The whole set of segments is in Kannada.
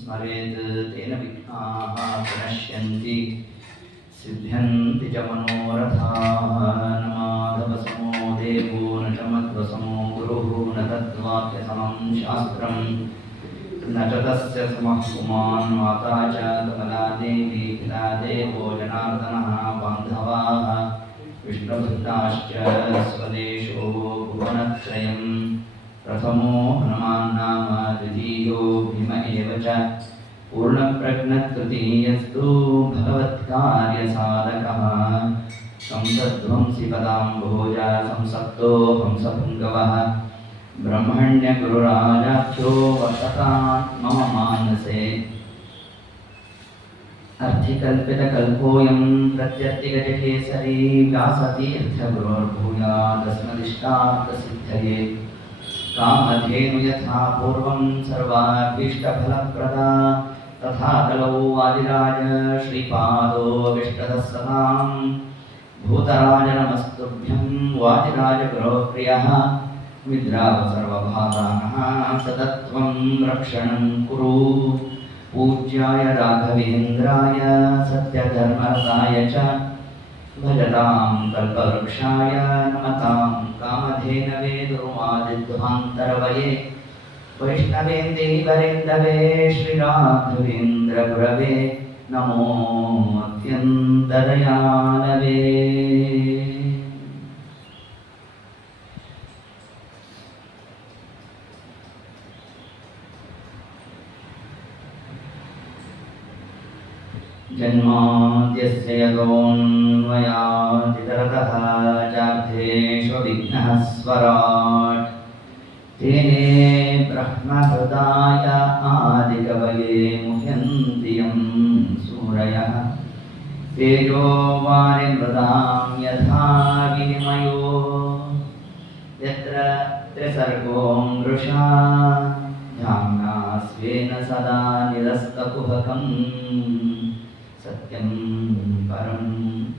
स्मरेत् तेन विघ्नाः प्रणश्यन्ति सिद्ध्यन्ति च मनोरथाः। न माधवसमो देवो न च मध्वसमो गुरुः न तद्वाक्यसमं शास्त्रं न च तस्य समः पुमान् माता च कमला देवी पिता देवो जनार्दनः बान्धवाः विष्णुभक्ताश्च स्वदेशो भुवनत्रयम् प्रथमो हनुमान् नाम द्वितीयो भीम एव च पूर्णप्रज्ञस्तृतीयस्तु भगवत्कार्यसाधकः संसध्वंसि पदाम्भोज संसक्तो हंसपुङ्गवः ब्रह्मण्यगुरुराजाख्यो वर्ततात् मम मानसे अर्थिकल्पितकल्पोऽयं प्रत्यर्थिगजकेसरी व्यासतीर्थगुरोर्भूयादस्मदिष्टार्थसिद्धये कामधेनु यथा पूर्वं सर्वाभीष्टफलप्रदा तथा कलौ वादिराज श्रीपादो अभीष्टदः सदां भूतराज नमस्तुभ्यं वादिराज गुरो प्रियः विद्राव सर्वभातानः सतत्वं रक्षणं कुरु पूज्याय राघवेन्द्राय सत्यधर्मरताय च भजतां कल्पवृक्षाय नमतां कामधेनवे दुर्वादिध्वान्तरवये वैष्णवेन्दीवरेन्दवे श्रीराघवेन्द्रगुरवे नमोऽत्यन्तदयालवे। जन्माद्यस्य यतोऽन्वयादितरतः जार्थेषु विघ्नः स्वराट् तेने ब्रह्महृदाय आदिकवये मुह्यन्ति यं सूरयः तेजो वारिमृदां यथा विनिमयो यत्र त्रिसर्गो मृषा धाम्ना स्वेन सदा निरस्तकुहकम् सत्यं परं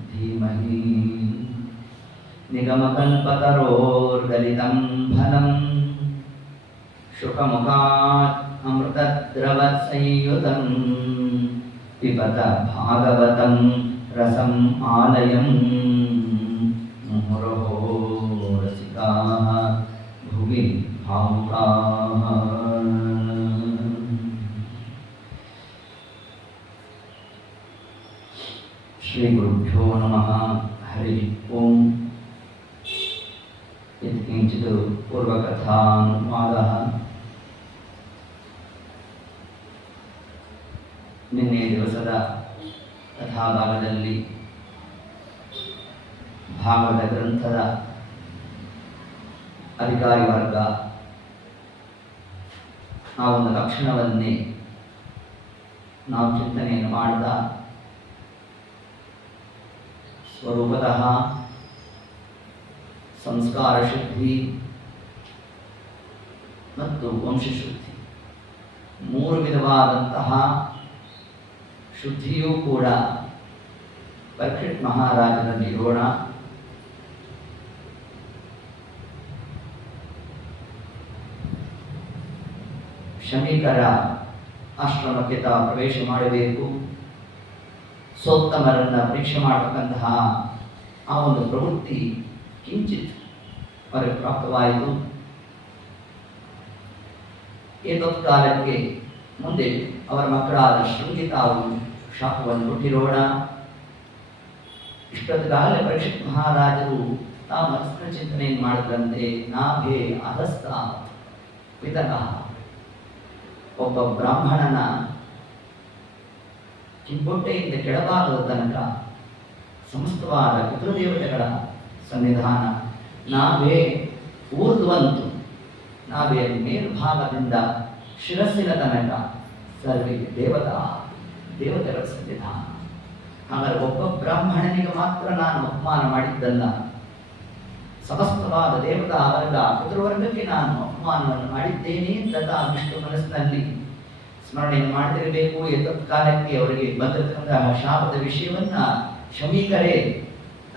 धीमहि निगमकल्पतरोर्गलितं फलं शुकमुखात् अमृतद्रवसंयुतं पिबत भागवतं रसम् आलयं मुहुरहो रसिकाः भुवि भावुकाः। श्री गुरुभ्यो नमः। हरि ओम। यत्किंचित् पूर्वकथानुवादः। ನಿನ್ನೆ ದಿವಸದ ಕಥಾಭಾಗದಲ್ಲಿ ಭಾಗವತ ಗ್ರಂಥದ ಅಧಿಕಾರಿ ವರ್ಗ ಆ ಒಂದು ಲಕ್ಷಣವನ್ನೇ ನಾವು ಚಿಂತನೆಯನ್ನು ಮಾಡ್ತಾ ಸ್ವರೂಪತಃ ಸಂಸ್ಕಾರ ಶುದ್ಧಿ ಮತ್ತು ವಂಶಶುದ್ಧಿ ಮೂರು ವಿಧವಾದಂತಹ ಶುದ್ಧಿಯೂ ಕೂಡ ಪರೀಕ್ಷಿತ್ ಮಹಾರಾಜನಲ್ಲಿ ರೋಣ. ಶಮೀಕರ ಆಶ್ರಮಕ್ಕೆ ಪ್ರವೇಶ ಮಾಡಬೇಕು, ಸೋತ್ತಮರನ್ನ ಪರೀಕ್ಷೆ ಮಾಡತಕ್ಕಂತಹ ಆ ಒಂದು ಪ್ರವೃತ್ತಿ ಕಿಂಚಿತ್ ಅವರಿಗೆ ಪ್ರಾಪ್ತವಾಯಿತು. ಏತತ್ಕಾಲಕ್ಕೆ ಮುಂದೆ ಅವರ ಮಕ್ಕಳಾದ ಶೃಂಗಿ ತಾವು ಶಾಪವನ್ನು ಕೊಟ್ಟಿರೋಣ. ಇಷ್ಟೊತ್ತಿಗಾಗಲೇ ಪರೀಕ್ಷಿತ್ ಮಹಾರಾಜರು ತಾವು ಮನಸ್ಸಿನ ಚಿಂತನೆಯನ್ನು ಮಾಡಿದಂತೆ ನಾಭೇ ಅಧಸ್ಥ ಪಿತಕ ಒಬ್ಬ ಬ್ರಾಹ್ಮಣನ ಕಿಬ್ಬೊಟ್ಟೆಯಿಂದ ಕೆಳಭಾಗದ ತನಕ ಸಮಸ್ತವಾದ ಪಿತೃದೇವತೆಗಳ ಸನ್ನಿಧಾನ ನಾಭೇ ಊರ್ಧ್ವಂತು ನಾಭಿಯ ಮೇಲ್ಭಾಗದಿಂದ ಶಿರಸ್ಸಿನ ತನಕ ಸರ್ವಿಗೆ ದೇವತೆಗಳ ಸನ್ನಿಧಾನ. ಹಾಗಾದರೆ ಒಬ್ಬ ಬ್ರಾಹ್ಮಣನಿಗೆ ಮಾತ್ರ ನಾನು ಅಪಮಾನ ಮಾಡಿದ್ದಲ್ಲ, ಸಮಸ್ತವಾದ ದೇವತಾ ವರ್ಗ ಪಿತೃವರ್ಗಕ್ಕೆ ನಾನು ಅಪಮಾನವನ್ನು ಮಾಡಿದ್ದೇನೆ ಅಂತ ವಿಷ್ಣು ಮನಸ್ಸಿನಲ್ಲಿ ಸ್ಮರಣೆಯನ್ನು ಮಾಡ್ತಿರಬೇಕು. ಕಾಲಕ್ಕೆ ಅವರಿಗೆ ಬಂದಿರತಕ್ಕಂತಹ ಶಾಪದ ವಿಷಯವನ್ನ ಶಮೀಕರೇ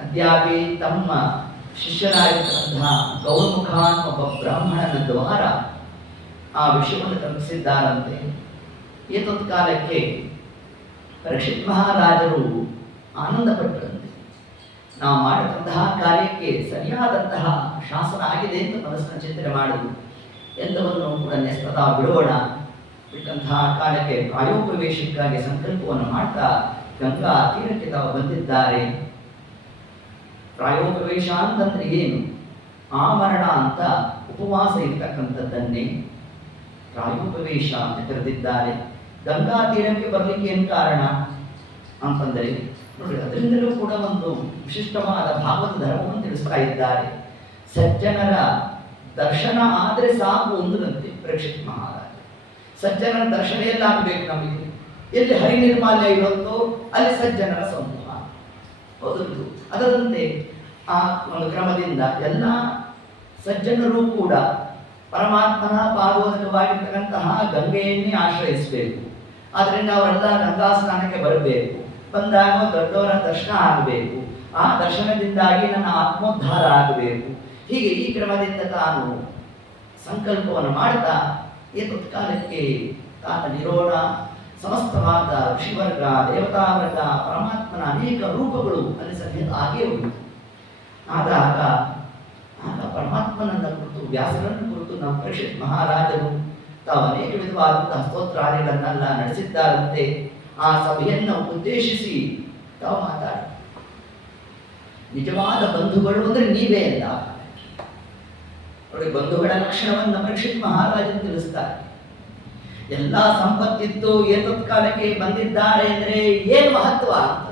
ಅದ್ಯಾಪಿ ತಮ್ಮ ಶಿಷ್ಯರಾಗಿರ್ತಕ್ಕಂತಹ ಗೌರಮುಖ ಒಬ್ಬ ಬ್ರಾಹ್ಮಣನ ದ್ವಾರ ಆ ವಿಷಯವನ್ನು ತಲುಪಿಸಿದ್ದಾರಂತೆ. ಕಾಲಕ್ಕೆ ಪರೀಕ್ಷಿತ್ ಮಹಾರಾಜರು ಆನಂದಪಟ್ಟರಂತೆ. ನಾವು ಮಾಡಿದಂತಹ ಕಾರ್ಯಕ್ಕೆ ಸರಿಯಾದಂತಹ ಶಾಸನ ಆಗಿದೆ ಅಂತ ಮನಸ್ಸಿನ ಚಿಂತನೆ ಮಾಡುವುದು ಎಲ್ಲವನ್ನು ಕೂಡ ನೆಸ್ಪದ ಬಿಡೋಣ. ಬಿಟ್ಟಂತಹ ಕಾಲಕ್ಕೆ ಪ್ರಾಯೋಪವೇಶಕ್ಕಾಗಿ ಸಂಕಲ್ಪವನ್ನು ಮಾಡ್ತಾ ಗಂಗಾ ತೀರಕ್ಕೆ ತಾವು ಬಂದಿದ್ದಾರೆ. ಪ್ರಾಯೋಪವೇಶ ಅಂತಂದ್ರೆ ಏನು? ಆಮರಣ ಅಂತ ಉಪವಾಸ ಇರ್ತಕ್ಕಂಥದ್ದನ್ನೇ ಪ್ರಾಯೋಪವೇಶ ಅಂತ ಕರೆದಿದ್ದಾರೆ. ಗಂಗಾ ತೀರಕ್ಕೆ ಬರಲಿಕ್ಕೆ ಏನು ಕಾರಣ ಅಂತಂದರೆ ನೋಡಿ, ಅದರಿಂದಲೂ ಕೂಡ ಒಂದು ವಿಶಿಷ್ಟವಾದ ಭಾಗವತ ಧರ್ಮವನ್ನು ತಿಳಿಸ್ತಾ ಇದ್ದಾರೆ. ಸಜ್ಜನರ ದರ್ಶನ ಆದರೆ ಸಾಕು ಒಂದರಂತೆ ಪರೀಕ್ಷಿತ್ ಮಹಾರಾಜ. ಸಜ್ಜನರ ದರ್ಶನ ಎಲ್ಲಾಗಬೇಕು ನಮಗೆ. ಎಲ್ಲಿ ಹರಿನಿರ್ಮಾಲ್ಯ ಇರುತ್ತೋ ಅಲ್ಲಿ ಸಜ್ಜನರ ಸಮೂಹ. ಹೌದು, ಅದರಂತೆ ಆ ಒಂದು ಕ್ರಮದಿಂದ ಎಲ್ಲ ಸಜ್ಜನರು ಕೂಡ ಪರಮಾತ್ಮನ ಪಾದೋದಕವಾಗಿರ್ತಕ್ಕಂತಹ ಗಂಗೆಯನ್ನೇ ಆಶ್ರಯಿಸಬೇಕು. ಆದ್ದರಿಂದ ಅವರೆಲ್ಲ ಗಂಗಾ ಸ್ನಾನಕ್ಕೆ ಬರಬೇಕು. ಬಂದಾಗ ದೊಡ್ಡವರ ದರ್ಶನ ಆಗಬೇಕು. ಆ ದರ್ಶನದಿಂದಾಗಿ ನನ್ನ ಆತ್ಮೋದ್ಧಾರ ಆಗಬೇಕು. ಹೀಗೆ ಈ ಕ್ರಮದಿಂದ ತಾನು ಸಂಕಲ್ಪವನ್ನು ಮಾಡ್ತಾ ಕಾಲಕ್ಕೆ ತಾತ ನಿರೋಣ ಸಮಸ್ತವಾದ ಋಷಿವರ್ಗ, ದೇವತಾವರ್ಗ, ಪರಮಾತ್ಮನ ಅನೇಕ ರೂಪಗಳು ಅಲ್ಲಿ ಸನ್ನಿಹಿತ ಆಗೇ ಉಂಟು. ಆಗ ಪರಮಾತ್ಮನನ್ನ ಕುರಿತು, ವ್ಯಾಸರನ್ನು ಕುರಿತು ನಮ್ಮ ಪರೀಕ್ಷಿತ್ ಮಹಾರಾಜರು ತಾವು ಅನೇಕ ವಿಧವಾದಂತಹ ಸ್ತೋತ್ರಾದಿಗಳನ್ನೆಲ್ಲ ನಡೆಸಿದ್ದಾರಂತೆ. ಆ ಸಭೆಯನ್ನು ಉದ್ದೇಶಿಸಿ ತಾವು ಮಾತಾಡಿ, ನಿಜವಾದ ಬಂಧುಗಳು ಅಂದ್ರೆ ನೀವೇ ಅಲ್ಲ. ನೋಡಿ, ಬಂಧುಗಳ ಲಕ್ಷಣವನ್ನು ಪರೀಕ್ಷಿತ್ ಮಹಾರಾಜರು ತಿಳಿಸ್ತಾರೆ. ಎಲ್ಲ ಸಂಪತ್ತಿತ್ತು ಏತತ್ಕಾಲಕ್ಕೆ ಬಂದಿದ್ದಾರೆ ಅಂದ್ರೆ ಏನು ಮಹತ್ವ ಅಂತ.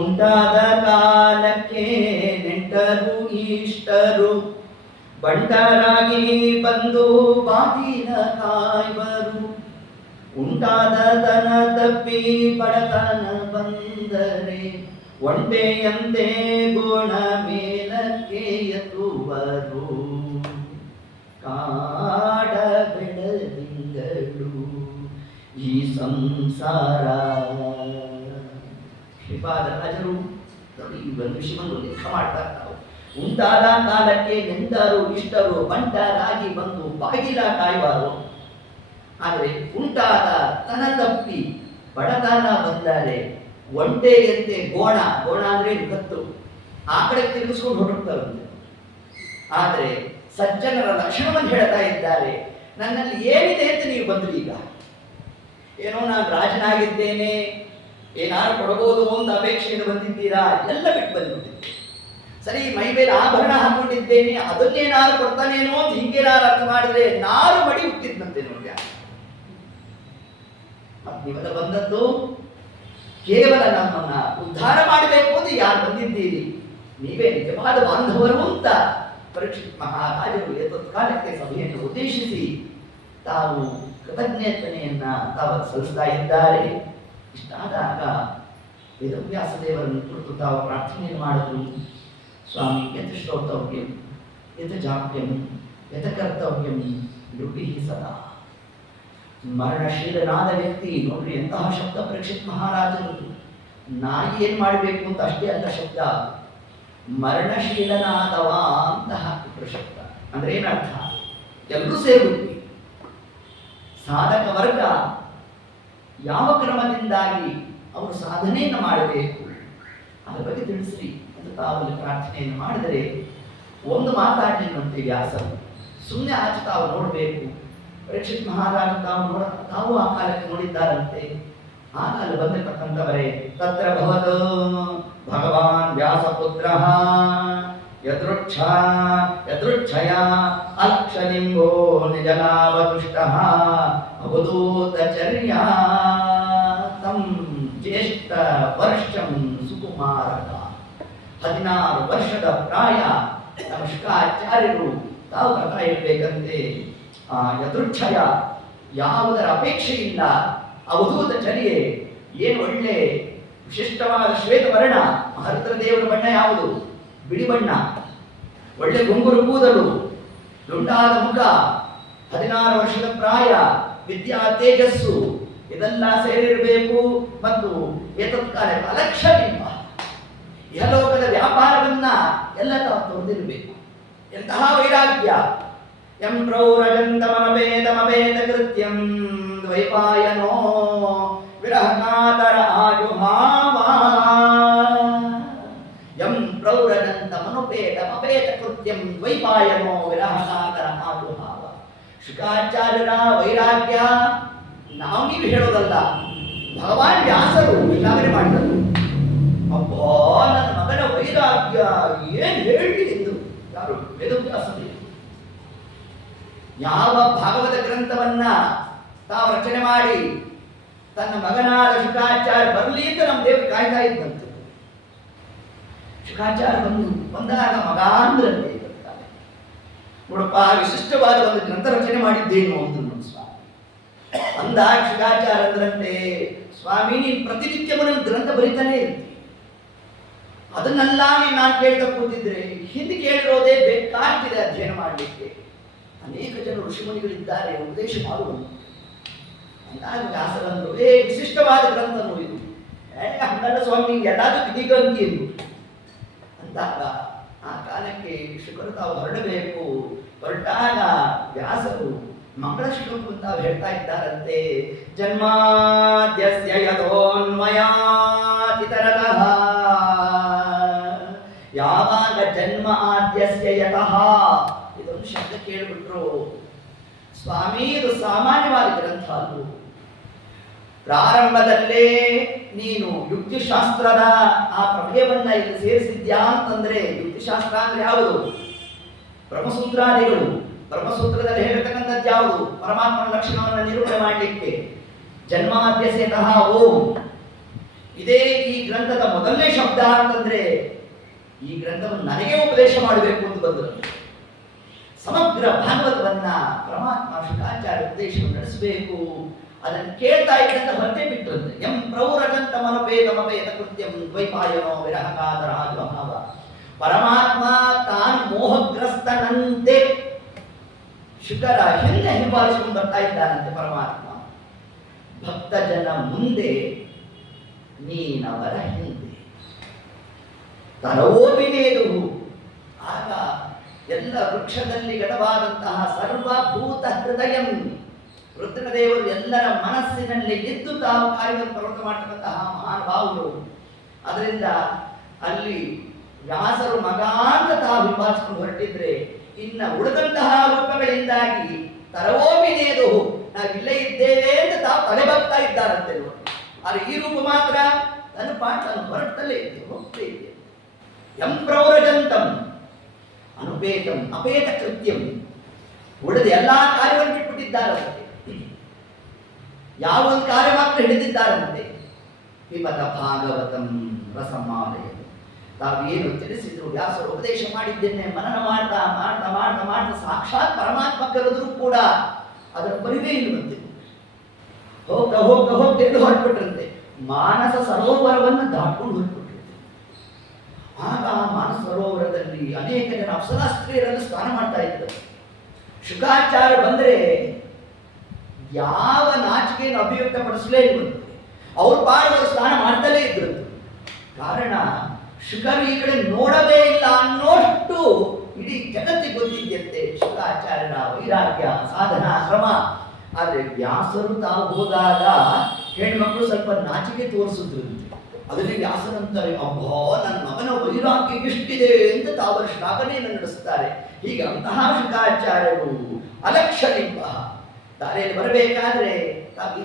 ಉಂಟಾದ ಕಾಲಕ್ಕೆ ನೆಂಟರು ಇಷ್ಟರು ಬಂಟರಾಗಿ ಬಂದು ಬಾಗಿಲ ಕಾಯ್ವರು. ಉಂಟಾದ ತನ ತಪ್ಪಿ ಬಡತನ ಬಂದರೆ ಒಂಟೆಯಂತೆ ಗುಣ ಮೇಲಕ್ಕೆ ಎತ್ತುವರು. ಕಾಡ ಬೆಳದಿಂಗಳು ಈ ಸಂಸಾರ. ಶ್ರೀಪಾದರಾಜರು ಈ ಒಂದು ವಿಷಯವನ್ನು ಉಲ್ಲೇಖ ಮಾಡ್ತಾ ಇರ್ತಾರೆ. ಉಂಟಾದ ಕಾಲಕ್ಕೆ ನೆಂಟರು ಇಷ್ಟರು ಬಂಟರಾಗಿ ಬಂದು ಬಾಗಿಲ ಕಾಯುವರು. ಆದರೆ ಉಂಟಾದ ತನ ತಪ್ಪಿ ಬಡತನ ಬಂದರೆ ಒಂಟೆಯಂತೆ ಗೋಣ ಅಂದ್ರೆ ಕತ್ತು ಆ ಕಡೆ ತಿರುಗಿಸ್ಕೊಂಡು ಹೊರಡ್ತಾರಂತೆ. ಆದರೆ ಸಜ್ಜನರ ಲಕ್ಷಣವನ್ನು ಹೇಳ್ತಾ ಇದ್ದಾರೆ. ನನ್ನಲ್ಲಿ ಏನಿದೆ ಅಂತ ನೀವು ಬಂದ್ರಿ. ಈಗ ಏನೋ ನಾನು ರಾಜನಾಗಿದ್ದೇನೆ, ಏನಾರು ಕೊಡಬಹುದು ಒಂದು ಅಪೇಕ್ಷೆಯನ್ನು ಬಂದಿದ್ದೀರಾ, ಎಲ್ಲ ಬಿಟ್ಟು ಬಂದ್ಬಿಟ್ಟಿದ್ದೆ. ಸರಿ, ಮೈ ಮೇಲೆ ಆಭರಣ ಹಾಕೊಂಡಿದ್ದೇನೆ, ಅದನ್ನೇನಾರು ಕೊಡ್ತಾನೇನೋ ಅಂತ ಹಿಂಗೇನಾರು ಅರ್ಥ ಮಾಡಿದ್ರೆ ನಾರು ಮಡಿ ಹುಟ್ಟಿದ್ನಂತೆ ನೋಡಿ. ಮತ್ತೆ ನೀವೆಲ್ಲ ಬಂದದ್ದು ಕೇವಲ ನಮ್ಮನ್ನ ಉದ್ಧಾರ ಮಾಡಬೇಕು ಅಂತ ಯಾರು ಬಂದಿದ್ದೀರಿ, ನೀವೇ ನಿಜವಾದ ಬಾಂಧವರು ಅಂತ ಪರೀಕ್ಷಿತ್ ಮಹಾರಾಜರು ಕಾಲಕ್ಕೆ ಸಭೆಯನ್ನು ಉದ್ದೇಶಿಸಿ ತಾವು ಕೃತಜ್ಞತೆಯನ್ನ ತಾವು ಸಲ್ಲಿಸ್ತಾ ಇದ್ದಾರೆ. ಇಷ್ಟಾದಾಗ ವೇದವ್ಯಾಸ ದೇವರನ್ನು ಕುರಿತು ತಾವು ಪ್ರಾರ್ಥನೆಯನ್ನು ಮಾಡಿದ್ರು. ಸ್ವಾಮಿ, ಯತ್ ಶ್ರೋತವ್ಯಂ ಯತ್ ಜಾಪ್ಯಂ ಯತ್ ಕರ್ತವ್ಯಂ ನೃಪಿ ಸದಾ. ಮರಣಶೀಲನಾದ ವ್ಯಕ್ತಿ ನೋಡ್ರಿ ಎಂತಹ ಶಬ್ದ ಪರೀಕ್ಷಿತ್ ಮಹಾರಾಜರು. ನಾಯಿ ಏನ್ ಮಾಡಬೇಕು ಅಂತ ಅಷ್ಟೇ ಅಲ್ಲ ಶಬ್ದ, ಮರಣಶೀಲನಾದವ ಅಂತ ಹಾಕಿದ್ರು ಶಬ್ದ. ಅಂದ್ರೆ ಏನರ್ಥ? ಎಲ್ಲರೂ ಸೇರ್ಬಿಟ್ವಿ. ಸಾಧಕ ವರ್ಗ ಯಾವ ಕ್ರಮದಿಂದಾಗಿ ಅವರು ಸಾಧನೆಯನ್ನು ಮಾಡಬೇಕು ಅದರ ಬಗ್ಗೆ ತಿಳಿಸ್ರಿ ಅಂತ ತಾವು ಪ್ರಾರ್ಥನೆಯನ್ನು ಮಾಡಿದರೆ ಒಂದು ಮಾತಾಡಲಿಕ್ಕಂತೆ ವ್ಯಾಸರು ಸುಮ್ಮನೆ ಆಚೆ ತಾವು ನೋಡಬೇಕು. ಪರೀಕ್ಷಿತ್ ಮಹಾರಾಜ ತಾವು ಆ ಕಾಲಕ್ಕೆ ನೋಡಿದ್ದಾರಂತೆ. ಆ ಕಾಲ ಬಂದಿರತಕ್ಕಂಥವರೇ ತತ್ರ ಭವತು ಭಗವಾನ್ ವ್ಯಾಸಪುತ್ರ ಯದೃಚ್ಛಯ ಅಲಕ್ಷಲಿಂಗೋ ನಿಜಲಾವದುಷ್ಟಃ ಅವಧೂತಚರ್ಯಾ ತಂ ಜ್ಯೇಷ್ಠ ವರ್ಷಂ ಸುಕುಮಾರಕ. 16 ವರ್ಷದ ಪ್ರಾಯ ನಮ್ಮ ಶುಕಾಚಾರ್ಯರು ತಾವು ಬರ್ತಾ ಇರಬೇಕಂತೆ ಯದೃಚ್ಛಯ, ಯಾವುದರ ಅಪೇಕ್ಷೆ ಇಲ್ಲ, ಅವಧೂತ ಚರ್ಯೆ, ಏನು ಒಳ್ಳೆ ವಿಶಿಷ್ಟವಾದ ಶ್ವೇತವರ್ಣ. ಮಹರುದ್ರ ದೇವರ ಬಣ್ಣ ಯಾವುದು? ಬಿಳಿ ಬಣ್ಣ. ಒಳ್ಳೆ ಗುಂಗುರು ಕೂದಲು, ದುಂಡಾದ ಮುಖ, 16 ವರ್ಷದ ಪ್ರಾಯ, ವಿದ್ಯಾ ತೇಜಸ್ಸು ಇದೆಲ್ಲ ಸೇರಿರಬೇಕು. ಮತ್ತು ಏತತ್ಕಾಲ ಅಲಕ್ಷ್ಯವಿಲ್ಲ, ಇಹಲೋಕದ ವ್ಯಾಪಾರವನ್ನ ಎಲ್ಲ ತಾವು ತೋರಿದಿರಬೇಕು. ಎಂತಹ ವೈರಾಗ್ಯ! ಯಂ ಪ್ರೌರಜಂತಮಪೇತಮಪೇತ ಕೃತ್ಯಂ ದ್ವೈಪಾಯನೋ ವಿರಹಕಾತರ ಆಜುಹಾವ. ಯಂ ಪ್ರೌರಜಂತಮನುಪೇತಮಪೇತ ಕೃತ್ಯಂ ದ್ವೈಪಾಯನೋ ವಿರಹಕಾತರ ಆಜುಹಾವ. ಶುಕಾಚಾರ್ಯರ ವೈರಾಗ್ಯ ನಾವು ನೀವು ಹೇಳೋದಲ್ಲ, ಭಗವಾನ್ ವ್ಯಾಸರು ಶ್ಲಾಘನೆ ಮಾಡಿದರು. ಅಬ್ಬಾ, ನನ್ನ ಮಗನ ವೈರಾಗ್ಯ ಏನು ಹೇಳಿ ಎಂದು. ಯಾರು? ವೇದವ್ಯಾಸರು. ಯಾವ ಭಾಗವತ ಗ್ರಂಥವನ್ನ ತಾವು ರಚನೆ ಮಾಡಿ ತನ್ನ ಮಗನಾದ ಶುಕಾಚಾರ್ಯ ಬರಲಿ ಅಂತ ನಮ್ಮ ದೇವರು ಕಾಯ್ತಾ ಇದ್ದಂತೆ. ಶುಕಾಚಾರ್ಯ ಬಂದಾಗ ಮಗ ಅಂದ್ರಂತೆ ಬರ್ತಾನೆ. ನೋಡಪ್ಪ, ವಿಶಿಷ್ಟವಾದ ಒಂದು ಗ್ರಂಥ ರಚನೆ ಮಾಡಿದ್ದೇನು ಅಂದ್ರು ನಮ್ಮ ಸ್ವಾಮಿ. ಅಂದಾಗ ಶುಕಾಚಾರ್ಯ ಅಂದ್ರಂತೆ, ಸ್ವಾಮಿ ನೀನು ಪ್ರತಿನಿತ್ಯ ಮನೇಲಿ ಗ್ರಂಥ ಬರೀತಾನೆ ಇರ್ತಿ, ಅದನ್ನೆಲ್ಲ ನಾನು ಕೇಳ್ತಾ ಕೂತಿದ್ರೆ ಹಿಂದೆ ಕೇಳಿರೋದೇ ಬೇಕಾಗ್ತಿದೆ ಅಧ್ಯಯನ ಮಾಡಲಿಕ್ಕೆ. ಅನೇಕ ಜನರು ಋಷಿಮುನಿಗಳಿದ್ದಾರೆ, ಉಪದೇಶ ಮಾಡುವುದು. ಅಂದಾಗ ವ್ಯಾಸರಂದ್ರು, ವಿಶಿಷ್ಟವಾದ ಗ್ರಂಥನು ಇದು. ಹಂಗಲ್ಲ ಸ್ವಾಮಿ, ಎಲ್ಲಾದ್ರೂ ವಿಧಿಗಂತಿ ಎಂದು ಅಂದಾಗ ಆ ಕಾಲಕ್ಕೆ ಶುಕರು ತಾವು ಹೊರಡಬೇಕು. ಹೊರಟಾಗ ವ್ಯಾಸರು ಮಂಗಳ ಶ್ಲೋಕ ಅಂತ ಹೇಳ್ತಾ ಇದ್ದಾರಂತೆ. ಜನ್ಮಾದ್ಯಸ್ಯ ಯಥೋನ್ಮಯಾತಿತರತಃ, ಯಾವಾಗ ಜನ್ಮ ಆದ್ಯಸ್ಯ ಯತಃ ಇದೊಂದು ಶಬ್ದ ಕೇಳಿಬಿಟ್ರು ಸ್ವಾಮಿ, ಇದು ಸಾಮಾನ್ಯವಾದ ಗ್ರಂಥ ಅಲ್ಲ. ಪ್ರಾರಂಭದಲ್ಲೇ ನೀನು ಯುಕ್ತಿಶಾಸ್ತ್ರದ ಆ ಪ್ರಮೇಯವನ್ನ ಇಲ್ಲಿ ಸೇರಿಸಿದ್ಯಾ ಅಂತಂದ್ರೆ, ಯುಕ್ತಿಶಾಸ್ತ್ರ ಅಂದ್ರೆ ಯಾವುದು? ಬ್ರಹ್ಮಸೂತ್ರಾದಿಗಳು. ಬ್ರಹ್ಮಸೂತ್ರದಲ್ಲಿ ಹೇಳಿರ್ತಕ್ಕಂಥದ್ದು ಯಾವುದು? ಪರಮಾತ್ಮನ ಲಕ್ಷಣವನ್ನು ನಿರೂಪಣೆ ಮಾಡಲಿಕ್ಕೆ. ಜನ್ಮಾದ್ಯಸ್ಯತಃ ಓಂ, ಇದೇ ಈ ಗ್ರಂಥದ ಮೊದಲನೇ ಶಬ್ದ ಅಂತಂದ್ರೆ ಈ ಗ್ರಂಥವನ್ನು ನನಗೆ ಉಪದೇಶ ಮಾಡಬೇಕು ಅಂತ ಬಂದರು. ಸಮಗ್ರ ಭಾಗವತವನ್ನ ಪರಮಾತ್ಮ ಶುಕಾಚಾರ್ಯ ಉಪದೇಶವನ್ನು ನಡೆಸಬೇಕು. ಅದನ್ನು ಕೇಳ್ತಾ ಇದ್ದಂತ ಹೊರಟೇ ಬಿಟ್ಟಂತೆ. ಎಂ ಪ್ರೌರಜಂತ ಮನಪೇತಮಪೇತ ಕೃತ್ಯಂ ದ್ವೈಪಾಯನೋ ವಿರಹಕಾತರ ಆಜುಹಾವ. ಪರಮಾತ್ಮ ತಾನು ಮೋಹಗ್ರಸ್ತನಂತೆ ಶುಕರ ಹಿಂದೆ ಹಿಂಬಾಲಿಸಿಕೊಂಡು ಬರ್ತಾ ಇದ್ದಾನಂತೆ. ಪರಮಾತ್ಮ ಭಕ್ತ ಜನ ಮುಂದೆ, ನೀನವರ ಹಿಂದೆ. ತರವೋಪಿನೇದು. ಆಗ ಎಲ್ಲ ವೃಕ್ಷದಲ್ಲಿ ಘಟವಾದಂತಹ ಸರ್ವಭೂತ ಹೃದಯಂ, ರುದ್ರದೇವರು ಎಲ್ಲರ ಮನಸ್ಸಿನಲ್ಲಿ ಇದ್ದು ತಾವು ಕಾರ್ಯವನ್ನು ಪ್ರವೃತ್ತ ಮಾಡತಕ್ಕಂತಹ ಮಹಾನುಭಾವರು. ಅದರಿಂದ ಅಲ್ಲಿ ವ್ಯಾಸರು ಮಗ ಅಂತ ತಾವು ಹಿಂಬಾಲಿಸಿಕೊಂಡು ಹೊರಟಿದ್ರೆ, ಇನ್ನ ಉಳಿದಂತಹ ರೂಪಗಳಿಂದಾಗಿ ತರವೋಪಿನೇದು, ನಾವಿಲ್ಲೇ ಇದ್ದೇವೆ ಅಂತ ತಾವು ತಲೆಬಾಗ್ತಾ ಇದ್ದಾರಂತೆ. ಆದರೆ ಈ ರೂಪ ಮಾತ್ರ ತನ್ನ ಪಾಠ ಹೊರಟಲ್ಲೇ ಇದ್ದು ಹೋಗ್ತೇ ಇದೆ. ಯಂ ಪ್ರೌರಜಂತಂ ಅನುಪೇತಂ ಅಪೇತ ಕೃತ್ಯಂ, ಉಳಿದ ಎಲ್ಲಾ ಕಾರ್ಯವನ್ನು ಬಿಟ್ಬಿಟ್ಟಿದ್ದಾರಂತೆ. ಯಾವ ಒಂದು ಕಾರ್ಯ ಮಾತ್ರ ಹಿಡಿದಿದ್ದಾರಂತೆ. ಪಿಬತ ಭಾಗವತಂ ರಸಮಾಲಯ. ತಾವೇನು ತಿಳಿಸಿದ್ರು, ವ್ಯಾಸರು ಉಪದೇಶ ಮಾಡಿದ್ದೇನೆ ಮನನ ಮಾಡ್ತಾ ಮಾಡ್ತಾ ಮಾಡ್ತಾ ಮಾಡ್ತಾ ಸಾಕ್ಷಾತ್ ಪರಮಾತ್ಮ ಕರೆದರೂ ಕೂಡ ಅದರ ಪರಿವೇ ಇಲ್ಲವಂತೆ. ಹೋಗ್ತಾ ಹೋಗ್ತಾ ಹೋಗ್ತಾ ಎದ್ದು ಹೊರಟ್ಬಿಟ್ರಂತೆ. ಮಾನಸ ಸರೋವರವನ್ನು ದಾಟ್ಕೊಂಡು ಹೊರಟ್ಬಿಟ್ರು. ಆಗ ಮಾನಸ ಸರೋವರದಲ್ಲಿ ಅನೇಕ ಜನ ಅಪ್ಸರಾಸ್ತ್ರೀಯರನ್ನು ಸ್ನಾನ ಮಾಡ್ತಾ ಇದ್ದರು. ಶುಕಾಚಾರ್ಯ ಬಂದ್ರೆ ಯಾವ ನಾಚಿಕೆಯನ್ನು ಅಭಿವ್ಯಕ್ತಪಡಿಸಲೇ ಇರುವಂತೆ. ಅವ್ರು ಪಾಡುವರು ಸ್ನಾನ ಮಾಡ್ತಲೇ ಇದ್ರು. ಕಾರಣ ಶುಕರು ಈ ಕಡೆ ನೋಡವೇ ಇಲ್ಲ ಅನ್ನೋಷ್ಟು ಇಡೀ ಜಗತ್ತಿಗೆ ಗೊತ್ತಿದ್ದಂತೆ ಶುಕಾಚಾರ್ಯನ ವೈರಾಗ್ಯ ಸಾಧನಾ ಕ್ರಮ. ಆದರೆ ವ್ಯಾಸರು ತಾವು ಹೋದಾಗ ಹೆಣ್ಮಕ್ಳು ಸ್ವಲ್ಪ ನಾಚಿಕೆ ತೋರಿಸಿದ್ರಂತೆ. ಅದರಲ್ಲಿ ವ್ಯಾಸರಂತಾರೆ, ಅಬ್ಬಾ ನನ್ನ ಮಗನ ವೈರಾಗ್ಯ ಎಷ್ಟಿದೆ ಅಂತ ತಾವರ ಶ್ಲಾಘನೆಯನ್ನು ನಡೆಸುತ್ತಾರೆ. ಹೀಗೆ ಅಂತಹ ಶುಕಾಚಾರ್ಯರು ಅಲಕ್ಷಲಿಂಬ ದಾರಿಯಲ್ಲಿ ಬರಬೇಕಾದ್ರೆ ತಾವು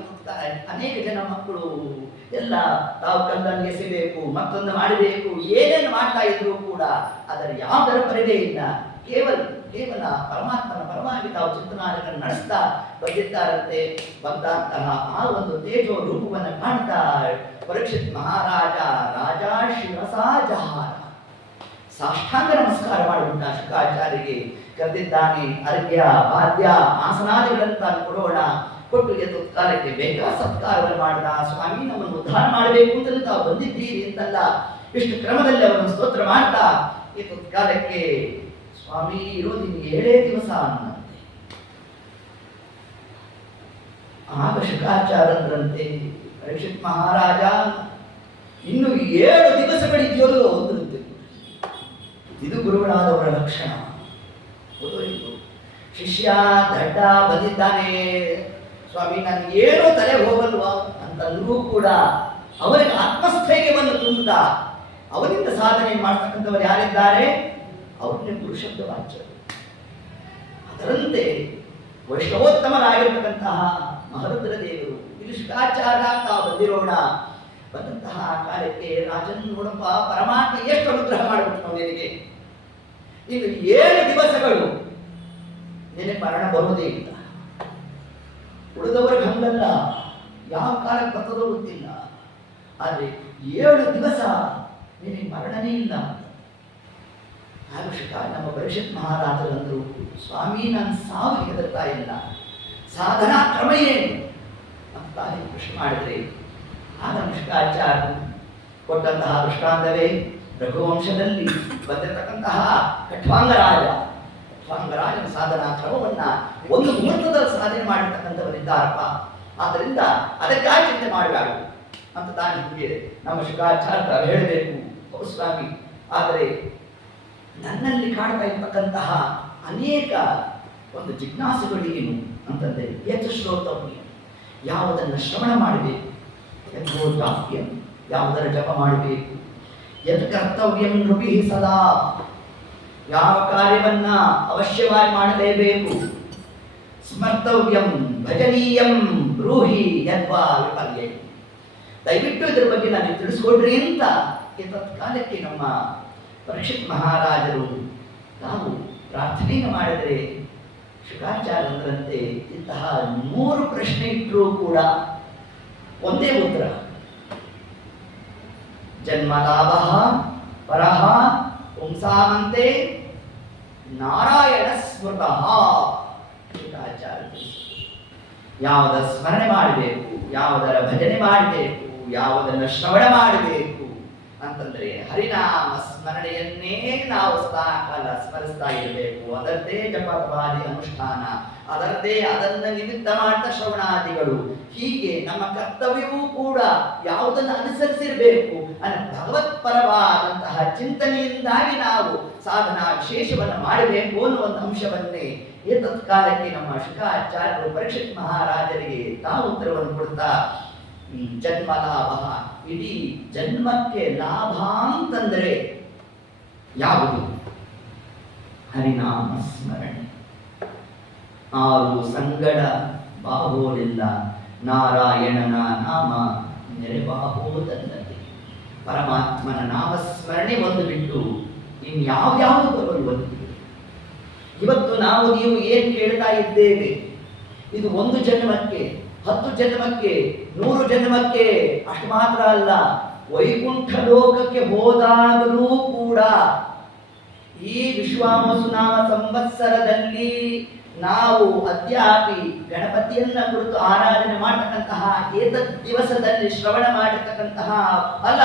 ಅನೇಕ ಜನ ಮಕ್ಕಳು ಎಲ್ಲ ತಾವು ಕಲ್ಲನ್ನು ಎಸೆಬೇಕು, ಮತ್ತೊಂದು ಮಾಡಬೇಕು, ಏನೇನು ಮಾಡ್ತಾ ಇದ್ರು ಕೂಡ ಅದರ ಯಾವುದರ ಪರಿವೇ ಇಲ್ಲ. ಕೇವಲ ಪರಮಾತ್ಮನ ಪರವಾಗಿ ತಾವು ಚಿಂತನಾದಿಗಳನ್ನು ನಡೆಸ್ತಾ ಬಂದಿದ್ದಾರಂತೆ. ಬಂದಂತಹ ಆ ಒಂದು ತೇಜೋ ರೂಪವನ್ನು ಕಾಣ್ತಾ ಪರೀಕ್ಷಿತ್ ಮಹಾರಾಜ ರಾಜ ಶಿರಸಾ ಜಹಾರ ಸಾಷ್ಟಾಂಗ ನಮಸ್ಕಾರ ಮಾಡಿಬಿಟ್ಟ. ಶುಕಾಚಾರ್ಯರಿಗೆ ಕರೆದಿದ್ದಾನೆ. ಅರ್ಘ್ಯ ವಾದ್ಯ ಆಸನಾದಿಗಳನ್ನು ತಾನು ಕೊಡೋಣ. ಕೊಟ್ಟು ತತ್ಕಾಲಕ್ಕೆ ಬೇಕಾದ ಸತ್ಕಾರವನ್ನು ಮಾಡಿದ. ಸ್ವಾಮಿ, ನಮ್ಮನ್ನು ಉದ್ಧಾರ ಮಾಡಬೇಕು ಅಂತಲೂ ತಾವು ಬಂದಿದ್ದೀರಿ ಅಂತಲ್ಲ, ಇಷ್ಟು ಕ್ರಮದಲ್ಲಿ ಅವರನ್ನು ಸ್ತೋತ್ರ ಮಾಡ್ತಾ ಈ ತತ್ಕಾಲಕ್ಕೆ ಸ್ವಾಮಿ ಇರೋದು ನಿಮಗೆ 7 ದಿವಸ ಅನ್ನಂತೆ. ಆಗ ಶುಕಾಚಾರ್ಯರಂತೆ, ಪರೀಕ್ಷಿತ್ ಮಹಾರಾಜ, ಇನ್ನು 7 ದಿವಸಗಳಿದೆಯಲ್ಲೋ ಅಂದ್ರಂತೆ. ಇದು ಗುರುಗಳಾದವರ ಲಕ್ಷಣ. ಶಿಷ್ಯ ದಡ್ಡ ಬಂದಿದ್ದಾನೆ, ಸ್ವಾಮಿ ನನಗೇನೋ ತಲೆ ಹೋಗಲ್ವಾ ಅಂತಂದ್ರೂ ಕೂಡ ಅವರಿಗೆ ಆತ್ಮಸ್ಥೈರ್ಯವನ್ನು ತುಂಬ ಅವರಿಂದ ಸಾಧನೆ ಮಾಡ್ತಕ್ಕಂಥವರು ಯಾರಿದ್ದಾರೆ ಅವರನ್ನೇ ಗುರುಶಬ್ದ ವಾಚ್ಯರು. ಅದರಂತೆ ವೈಷ್ಣವೋತ್ತಮರಾಗಿರ್ತಕ್ಕಂತಹ ಮಹರುದ್ರ ದೇವರು ಇಲ್ಲಿ ಶುಕಾಚಾರ್ಯ ತಾವು ಬಂದಿರೋಣ. ಬಂದಂತಹ ಕಾಲಕ್ಕೆ ರಾಜನ್, ನೋಡಪ್ಪ, ಪರಮಾತ್ಮ ಎಷ್ಟು ಅನುಗ್ರಹ ಮಾಡಿಬಿಟ್ಟು ನಿನಗೆ. ಇನ್ನು 7 ದಿವಸಗಳು ನಿನಗೆ ಮರಣ ಬರುವುದೇ ಇಲ್ಲ. ಉಳಿದವರಿಗೆ ಹಂಗಲ್ಲ, ಯಾವ ಕಾಲಕ್ಕೆ ಬರ್ತದೋ ಗೊತ್ತಿಲ್ಲ. ಆದರೆ 7 ದಿವಸ ನಿನಗೆ ಮರಣನೇ ಇಲ್ಲ. ಆವಶ್ಯಕ ನಮ್ಮ ಪರೀಕ್ಷಿತ್ ಮಹಾರಾಜರಂದರು, ಸ್ವಾಮಿ ನಾನು ಸಾವಿಗೆ ಹೆದರ್ತಾ ಇಲ್ಲ, ಸಾಧನಾ ಕ್ರಮ ಏನು ಅಂತ ಪ್ರಶ್ನೆ ಮಾಡಿದ್ರೆ ಆಗ ಶುಕಾಚಾರ್ಯರು ಕೊಟ್ಟಂತಹ ದೃಷ್ಟಾಂತವೇ ರಘುವಂಶದಲ್ಲಿ ಬಂದಿರತಕ್ಕಂತಹ ಖಟ್ವಾಂಗರಾಜನ ಸಾಧನಾ ಕ್ರಮವನ್ನ ಒಂದು ಮುಹೂರ್ತದಲ್ಲಿ ಸಾಧನೆ ಮಾಡಿರ್ತಕ್ಕಂಥವರಿದ್ದಾರಪ್ಪ. ಆದ್ದರಿಂದ ಅದಕ್ಕಾಗಿ ಚಿಂತೆ ಮಾಡಬೇಡ ಅಂತ ತಾನು ಹೀಗೆ ನಮ್ಮ ಶುಕಾಚಾರ್ಯ ಹೇಳಬೇಕು. ಸ್ವಾಮಿ, ಆದರೆ ನನ್ನಲ್ಲಿ ಕಾಡ್ತಾ ಇರ್ತಕ್ಕಂತಹ ಅನೇಕ ಒಂದು ಜಿಜ್ಞಾಸುಗಳು ಏನು ಅಂತಂದರೆ, ಯತ್ ಶ್ರೋತವ್ಯ, ಯಾವುದನ್ನು ಶ್ರವಣ ಮಾಡಬೇಕು, ಯಥೋದಾಪ್ಯಂ, ಯಾವುದರ ಜಪ ಮಾಡಬೇಕು, ಯತ್ ಕರ್ತವ್ಯಂ ನೃಪಿ ಸದಾ, ಯಾವ ಕಾರ್ಯವನ್ನ ಅವಶ್ಯವಾಗಿ ಮಾಡಲೇಬೇಕು, ಸ್ಮರ್ತವ್ಯಂ ಭಜನೀಯಂ ಬ್ರೂಹಿ ಯದ್ವಾ ವಿಪರ್ಯ. ದಯವಿಟ್ಟು ಇದರ ಬಗ್ಗೆ ನನಗೆ ತಿಳಿಸ್ಕೊಡ್ರಿ ಅಂತ ತತ್ಕಾಲಕ್ಕೆ ನಮ್ಮ ಪರೀಕ್ಷಿತ್ ಮಹಾರಾಜರು ತಾವು ಪ್ರಾರ್ಥನೆಯನ್ನು ಮಾಡಿದರೆ ಶುಕಾಚಾರ್ಯರಂತೆ ಇಂತಹ 100 ಪ್ರಶ್ನೆ ಇಟ್ಟರೂ ಕೂಡ ಒಂದೇ ಉತ್ತರ, ಜನ್ಮಲಾಭ ಪರಹ ಪುಂಸಾಮಂತೆ ನಾರಾಯಣ ಸ್ಮೃತಃ. ಶುಕಾಚಾರ್ಯ ಯಾವುದರ ಸ್ಮರಣೆ ಮಾಡಬೇಕು, ಯಾವುದರ ಭಜನೆ ಮಾಡಬೇಕು, ಯಾವುದನ್ನು ಶ್ರವಣ ಮಾಡಬೇಕು ಅಂತಂದ್ರೆ ಹರಿನಾಮ ಸ್ಮರಣೆಯನ್ನೇ ನಾವು ಸದಾ ಕಾಲ ಸ್ಮರಿಸ್ತಾ ಇರಬೇಕು. ಅದರದ್ದೇ ಜಪವಾದಿ ಅನುಷ್ಠಾನ, ಅದನ್ನ ನಿಮಿತ್ತ ಮಾಡ್ತಾ ಶ್ರವಣಾದಿಗಳು. ಹೀಗೆ ನಮ್ಮ ಕರ್ತವ್ಯವೂ ಕೂಡ ಯಾವುದನ್ನು ಅನುಸರಿಸಿರಬೇಕು ಅನ್ನೋ ಭಗವತ್ಪರವಾದಂತಹ ಚಿಂತನೆಯಿಂದಾಗಿ ನಾವು ಸಾಧನಾ ವಿಶೇಷವನ್ನು ಮಾಡಬೇಕು ಅನ್ನೋ ಒಂದು ಅಂಶವನ್ನೇ ಏತತ್ಕಾಲಕ್ಕೆ ನಮ್ಮ ಶುಕಾಚಾರ್ಯರು ಪರೀಕ್ಷಿತ್ ಮಹಾರಾಜರಿಗೆ ತಾವು ಉತ್ತರವನ್ನು ಕೊಡ್ತಾ, ಜನ್ಮ ಲಾಭ, ಇಡೀ ಜನ್ಮಕ್ಕೆ ಲಾಭ ಅಂತಂದ್ರೆ ಯಾವುದು? ಹರಿನಾಮ ಸ್ಮರಣೆ. 6 ಸಂಗಡ ಬಾಹೋಲಿಲ್ಲ, ನಾರಾಯಣನ ನಾಮ ನೆರೆಬಾಹೋದಲ್ಲದೆ. ಪರಮಾತ್ಮನ ನಾಮಸ್ಮರಣೆ ಒಂದು ಬಿಟ್ಟು ಇನ್ಯಾವ್ಯಾವುದು ಬರುವುದು? ಇವತ್ತು ನಾವು ನೀವು ಏನು ಕೇಳ್ತಾ ಇದ್ದೇವೆ, ಇದು 1 ಜನ್ಮಕ್ಕೆ, 10 ಜನ್ಮಕ್ಕೆ, 100 ಜನ್ಮಕ್ಕೆ, ಅಷ್ಟು ಮಾತ್ರ ಅಲ್ಲ, ವೈಕುಂಠ ಲೋಕಕ್ಕೆ ಹೋದಾಗಲೂ ಕೂಡ ಈ ವಿಶ್ವಾವಸುನಾಮ ಸಂವತ್ಸರದಲ್ಲಿ ನಾವು ಅದ್ಯಾಪಿ ಗಣಪತಿಯನ್ನ ಕುರಿತು ಆರಾಧನೆ ಮಾಡತಕ್ಕಂತಹ ಏತದ್ ದಿವಸದಲ್ಲಿ ಶ್ರವಣ ಮಾಡಿರ್ತಕ್ಕಂತಹ ಫಲ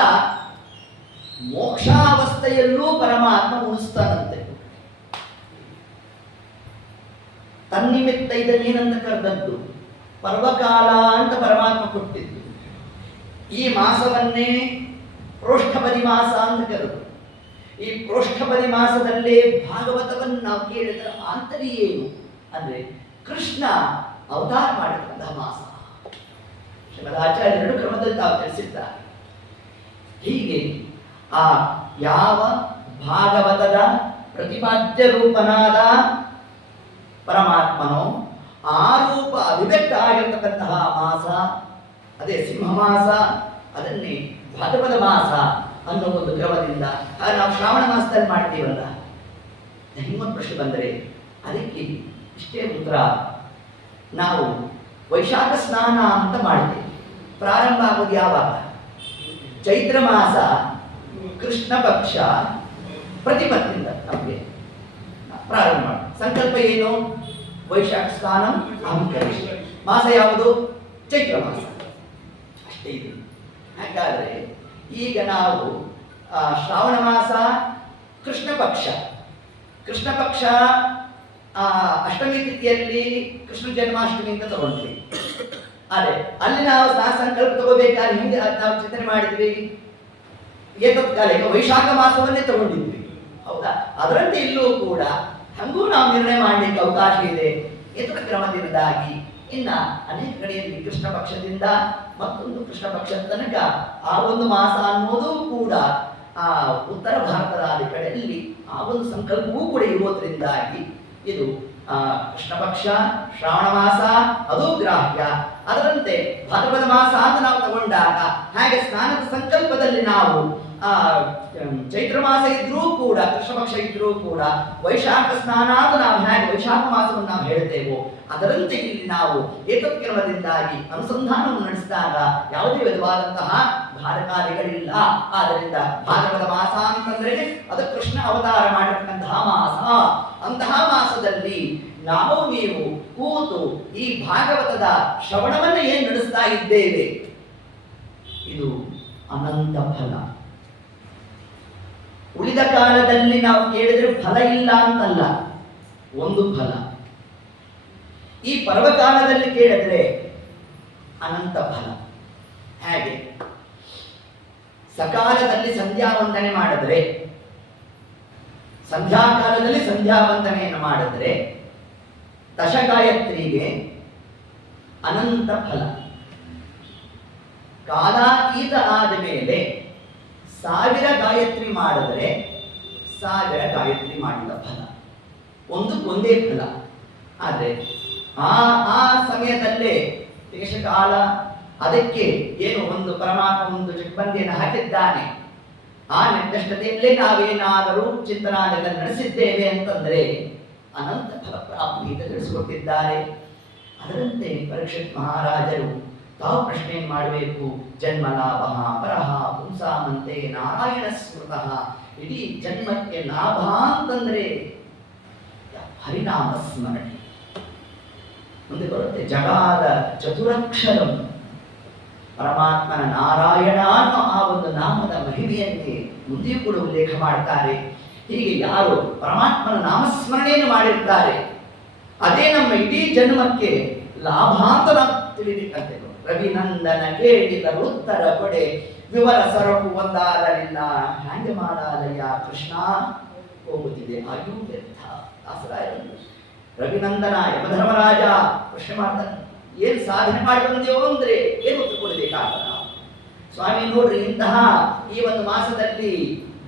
ಮೋಕ್ಷಾವಸ್ಥೆಯಲ್ಲೂ ಪರಮಾತ್ಮ ಉಣಿಸ್ತಾನಂತೆ. ತನ್ನಿಮಿತ್ತ ಇದನ್ನೇನಂತ ಕರೆದದ್ದು ಪರ್ವಕಾಲ ಅಂತ ಪರಮಾತ್ಮ ಕೊಟ್ಟಿದ್ದು. ಈ ಮಾಸವನ್ನೇ ಪ್ರೋಷ್ಠಪದಿ ಮಾಸ ಅಂತ ಕರೆದು, ಈ ಪ್ರೋಷ್ಠಪದಿ ಮಾಸದಲ್ಲೇ ಭಾಗವತವನ್ನು ನಾವು ಕೇಳಿದ್ರೆ ಆಂತರ್ಯ ಏನು ಅಂದ್ರೆ ಕೃಷ್ಣ ಅವತಾರ ಮಾಡಿದಂತಹ ಮಾಸ. ಶ್ರೀಮದಾಚಾರ್ಯ 2 ಕ್ರಮದಲ್ಲಿ ತಾವು ತಿಳಿಸಿದ್ದಾರೆ. ಹೀಗೆ ಆ ಯಾವ ಭಾಗವತದ ಪ್ರತಿಪಾದ್ಯ ರೂಪನಾದ ಪರಮಾತ್ಮನೋ ಆ ರೂಪ ಅಭಿವ್ಯಕ್ತ ಆಗಿರತಕ್ಕಂತಹ ಮಾಸ ಅದೇ ಸಿಂಹಮಾಸ, ಅದನ್ನೇ ಭಾದ್ರಪದ ಮಾಸ ಅನ್ನೋ ಒಂದು ಕ್ರಮದಿಂದ ನಾವು ಶ್ರಾವಣ ಮಾಸದಲ್ಲಿ ಮಾಡ್ತೀವಲ್ಲ. ಹಿಂಗೊಂದು ಪ್ರಶ್ನೆ ಬಂದರೆ ಅದಕ್ಕೆ ಇಷ್ಟೇ ಉತ್ತರ. ನಾವು ವೈಶಾಖ ಸ್ನಾನ ಅಂತ ಮಾಡ್ತೀವಿ. ಪ್ರಾರಂಭ ಆಗೋದು ಯಾವಾಗ? ಚೈತ್ರ ಮಾಸ ಕೃಷ್ಣ ಪಕ್ಷ ಪ್ರತಿಪತ್ತಿನಿಂದ ನಮಗೆ ಪ್ರಾರಂಭ ಮಾಡಿ. ಸಂಕಲ್ಪ ಏನು? ವೈಶಾಖ ಸ್ನಾನಂ ಅಹಂ ಕರಿಷ್ಯೆ. ಮಾಸ ಯಾವುದು? ಚೈತ್ರ ಮಾಸ. ಅಷ್ಟೇ ಇದು. ಹಾಗಾದ್ರೆ ಈಗ ನಾವು ಶ್ರಾವಣ ಮಾಸ ಕೃಷ್ಣ ಪಕ್ಷ ಅಷ್ಟಮಿ ತಿಥಿಯಲ್ಲಿ ಕೃಷ್ಣ ಜನ್ಮಾಷ್ಟಮಿ ಅಂತ ತಗೊಂಡ್ವಿ. ಆದರೆ ಅಲ್ಲಿ ನಾವು ಸಂಕಲ್ಪ ತಗೋಬೇಕಾದ್ರೆ ಹಿಂದೆ ನಾವು ಚಿಂತನೆ ಮಾಡಿದ್ವಿ, ಏಕತ್ಕಾಲಿಕ ವೈಶಾಖ ಮಾಸವನ್ನೇ ತಗೊಂಡಿದ್ವಿ, ಹೌದಾ? ಅದರಂತೆ ಇಲ್ಲೂ ಕೂಡ ಹಂಗೂ ನಾವು ನಿರ್ಣಯ ಮಾಡಲಿಕ್ಕೆ ಅವಕಾಶ ಇದೆ. ಏತದ ಕ್ರಮದಿಂದಾಗಿ ಇನ್ನ ಅನೇಕ ಕಡೆಯಲ್ಲಿ ಕೃಷ್ಣ ಪಕ್ಷದಿಂದ ಮತ್ತೊಂದು ಕೃಷ್ಣ ಪಕ್ಷದ ತನಕ ಆ ಒಂದು ಮಾಸ ಅನ್ನೋದು ಕೂಡ ಆ ಉತ್ತರ ಭಾರತದ ಕಡೆಯಲ್ಲಿ ಆ ಒಂದು ಸಂಕಲ್ಪವೂ ಕೂಡ ಇರುವುದರಿಂದಾಗಿ ಇದು ಕೃಷ್ಣ ಪಕ್ಷ, ಶ್ರಾವಣ ಮಾಸ ಅದು ಗ್ರಾಹ್ಯ. ಅದರಂತೆ ಭಾದ್ರಪದ ಮಾಸ ಅಂತ ನಾವು ತಗೊಂಡಾಗ ಹಾಗೆ ಸ್ನಾನದ ಸಂಕಲ್ಪದಲ್ಲಿ ನಾವು ಚೈತ್ರ ಮಾಸ ಇದ್ರೂ ಕೂಡ ಕೃಷ್ಣ ಪಕ್ಷ ಇದ್ರೂ ಕೂಡ ವೈಶಾಖ ಸ್ನಾನ ಅಂತ ನಾವು ಹೇಗೆ ವೈಶಾಖ ಮಾಸವನ್ನು ನಾವು ಹೇಳ್ತೇವೋ ಅದರಂತೆ ಇಲ್ಲಿ ನಾವು ಏಕಕ್ರಮದಿಂದಾಗಿ ಅನುಸಂಧಾನವನ್ನು ನಡೆಸಿದಾಗ ಯಾವುದೇ ವಿಧವಾದಂತಹ ಭಾರಕಾದಿಗಳಿಲ್ಲ. ಆದ್ದರಿಂದ ಭಾದ್ರಪದ ಮಾಸ ಅಂತಂದ್ರೆ ಅದು ಕೃಷ್ಣ ಅವತಾರ ಮಾಡಿರ್ತಕ್ಕಂತಹ ಮಾಸ. ಅಂತಹ ಮಾಸದಲ್ಲಿ ನಾವು ನೀವು ಕೂತು ಈ ಭಾಗವತದ ಶ್ರವಣವನ್ನು ಏನು ನಡೆಸ್ತಾ ಇದ್ದೇವೆ, ಇದು ಅನಂತ ಫಲ. ಉಳಿದ ಕಾಲದಲ್ಲಿ ನಾವು ಕೇಳಿದ್ರೆ ಫಲ ಇಲ್ಲ ಅಂತಲ್ಲ, ಒಂದು ಫಲ. ಈ ಪರ್ವಕಾಲದಲ್ಲಿ ಕೇಳಿದ್ರೆ ಅನಂತ ಫಲ. ಹೇಗೆ? ಸಕಾಲದಲ್ಲಿ ಸಂಧ್ಯಾ ವಂದನೆ ಮಾಡಿದ್ರೆ, ಸಂಧ್ಯಾಕಾಲದಲ್ಲಿ ಸಂಧ್ಯಾ ವಂದನೆಯನ್ನು ಮಾಡಿದ್ರೆ ದಶಗಾಯತ್ರಿಗೆ ಅನಂತ ಫಲ. ಕಾಲಾತೀತ ಆದ ಮೇಲೆ 1000 ಗಾಯತ್ರಿ ಮಾಡಿದ್ರೆ 1000 ಗಾಯತ್ರಿ ಮಾಡಿದ ಫಲ. ಒಂದೇ ಫಲ. ಆದರೆ ಆ ಸಮಯದಲ್ಲೇ ದೇಶಕಾಲ ಅದಕ್ಕೆ ಏನು ಒಂದು ಪರಮಾತ್ಮ ಒಂದು ಚಿಕ್ಕಬಂದಿಯನ್ನು ಹಾಕಿದ್ದಾನೆ. ಆ ನಿರ್ದಿಷ್ಟತೆಯಲ್ಲೇ ನಾವೇನಾದರೂ ಚಿಂತನಾದಿಗಳನ್ನು ನಡೆಸಿದ್ದೇವೆ ಅಂತಂದ್ರೆ ಅನಂತ ಫಲ ಪ್ರಾಪ್ತಿ ತಿಳಿಸಿಕೊಟ್ಟಿದ್ದಾರೆ. ಅದರಂತೆ ಪರೀಕ್ಷಿತ್ ಮಹಾರಾಜರು ತಾವು ಪ್ರಶ್ನೆ ಮಾಡಬೇಕು. ಜನ್ಮ ಲಾಭ ಪರಹ ಪುಂಸಾಮಂತೆ ನಾರಾಯಣ ಸ್ಮೃತಃ. ಇಡೀ ಜನ್ಮಕ್ಕೆ ಲಾಭ ಅಂತಂದ್ರೆ ಹರಿನಾಮ ಸ್ಮರಣೆ. ಮುಂದೆ ಬರುತ್ತೆ ಜಗಾದ ಚತುರಕ್ಷರಂ. ಪರಮಾತ್ಮನ ನಾರಾಯಣ ಅನ್ನೋ ಆ ಒಂದು ನಾಮದ ಮಹಿಮೆಯನ್ನೇ ಮುಂದೆಯೂ ಕೂಡ ಉಲ್ಲೇಖ ಮಾಡ್ತಾರೆ. ಹೀಗೆ ಯಾರು ಪರಮಾತ್ಮನ ನಾಮಸ್ಮರಣೆಯನ್ನು ಮಾಡಿರ್ತಾರೆ ಅದೇ ನಮ್ಮ ಇಡೀ ಜನ್ಮಕ್ಕೆ ಲಾಭ ಅಂತ ನಾವು ತಿಳಿಬೇಕಂತೆ. ರವಿನಂದನ ಕೇಳಿದ ಉತ್ತರ ಕೊಡೆ ವಿವರ ಸರಕು ಒಂದಾದರಿಲ್ಲ ಹ್ಯಾಂಗೆ ಮಾಡಾಲಯ್ಯ ಕೃಷ್ಣ ಹೋಗುತ್ತಿದೆ ಆಯು ವ್ಯರ್ಥ. ದಾಸರಾಯರು ರವಿನಂದನ ಯಮಧರ್ಮರಾಜ ಪ್ರಶ್ನೆ ಮಾಡ್ತಾನೆ, ಏನ್ ಸಾಧನೆ ಮಾಡಿ ಬಂದೇವೋ ಅಂದ್ರೆ ಏನು ಉತ್ತರ ಕೊಡಬೇಕಾಗ ನಾವು? ಸ್ವಾಮಿ ನೋಡ್ರಿ, ಇಂತಹ ಈ ಒಂದು ಮಾಸದಲ್ಲಿ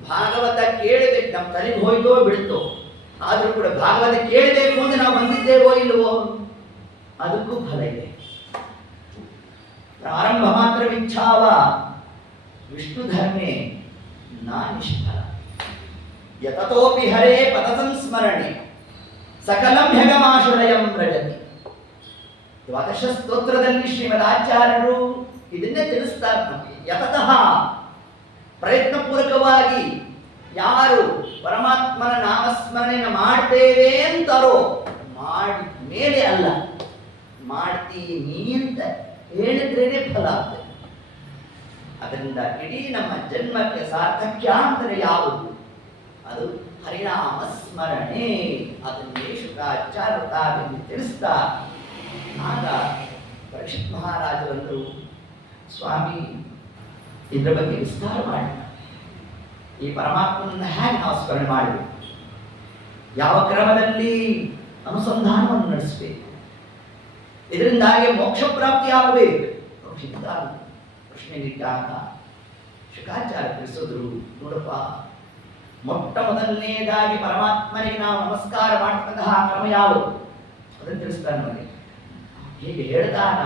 ಭಾಗವತ ಕೇಳಬೇಕು. ನಮ್ಮ ತಲೆಗೆ ಹೋಯ್ತೋ ಬಿಡುತ್ತೋ, ಆದ್ರೂ ಕೂಡ ಭಾಗವತ ಕೇಳಬೇಕು ಅಂದ್ರೆ ನಾವು ಬಂದಿದ್ದೇವೋ ಇಲ್ಲವೋ ಅದಕ್ಕೂ ಫಲ ಇದೆ. ಪ್ರಾರಂಭ ಮಾತ್ರ ವಿಚ್ಛಾವ ವಿಷ್ಣು ಧರ್ಮೇ ನಾ ನಿಷ್ಫಲ. ಯತತೋಪಿ ಹರೇ ಪದ ಸಂಸ್ಮರಣೆ ಸಕಲಂ ಹೆಗಮಾಶುರಯಂ ವ್ರಜತಿ. ದ್ವಾದಶ ಸ್ತೋತ್ರದಲ್ಲಿ ಶ್ರೀಮದ್ ಆಚಾರ್ಯರು ಇದನ್ನೇ ತಿಳಿಸ್ತಾರೆ ನಮಗೆ. ಯತತಃ ಪ್ರಯತ್ನಪೂರ್ವಕವಾಗಿ ಯಾರು ಪರಮಾತ್ಮನ ನಾಮಸ್ಮರಣೆಯನ್ನು ಮಾಡ್ತೇವೆ ಅಂತಾರೋ, ಮಾಡಿ ಮೇಲೆ ಅಲ್ಲ, ಮಾಡ್ತೀನಿ ಅಂತ ಹೇಳಿದ್ರೇನೆ ಫಲ ಆಗ್ತದೆ. ಅದರಿಂದ ಇಡೀ ನಮ್ಮ ಜನ್ಮಕ್ಕೆ ಸಾರ್ಥಕ್ಯ ಅಂದರೆ ಯಾವುದು? ಅದು ಹರಿನಾಮ ಸ್ಮರಣೆ. ಅದನ್ನೇ ಶುಕಾಚಾರ್ಯರು ತಿಳಿಸ್ತಾ ಆಗ ಪರೀಕ್ಷಿತ್ ಮಹಾರಾಜರಂದರು, ಸ್ವಾಮಿ ಇದರ ಬಗ್ಗೆ ವಿಸ್ತಾರ ಮಾಡಿ, ಈ ಪರಮಾತ್ಮನನ್ನು ಹೇಗೆ ನಾವು ಸ್ಮರಣೆ ಮಾಡಬೇಕು, ಯಾವ ಕ್ರಮದಲ್ಲಿ ಅನುಸಂಧಾನವನ್ನು ನಡೆಸಬೇಕು, ಇದರಿಂದಾಗಿ ಮೋಕ್ಷ ಪ್ರಾಪ್ತಿ ಆಗಬೇಕು. ಪ್ರಶ್ನೆ ಇಟ್ಟಾಗ ಶುಕಾಚಾರ್ಯ ತಿಳಿಸಿದ್ರು, ನೋಡಪ್ಪ, ಮೊಟ್ಟ ಮೊದಲನೇದಾಗಿ ಪರಮಾತ್ಮನಿಗೆ ನಾವು ನಮಸ್ಕಾರ ಮಾಡತಕ್ಕಂತಹ ಕ್ರಮ ಯಾವುದು ಅದನ್ನು ತಿಳಿಸ್ತಾರೆ ನಮಗೆ. ಹೀಗೆ ಹೇಳಿದಾಗ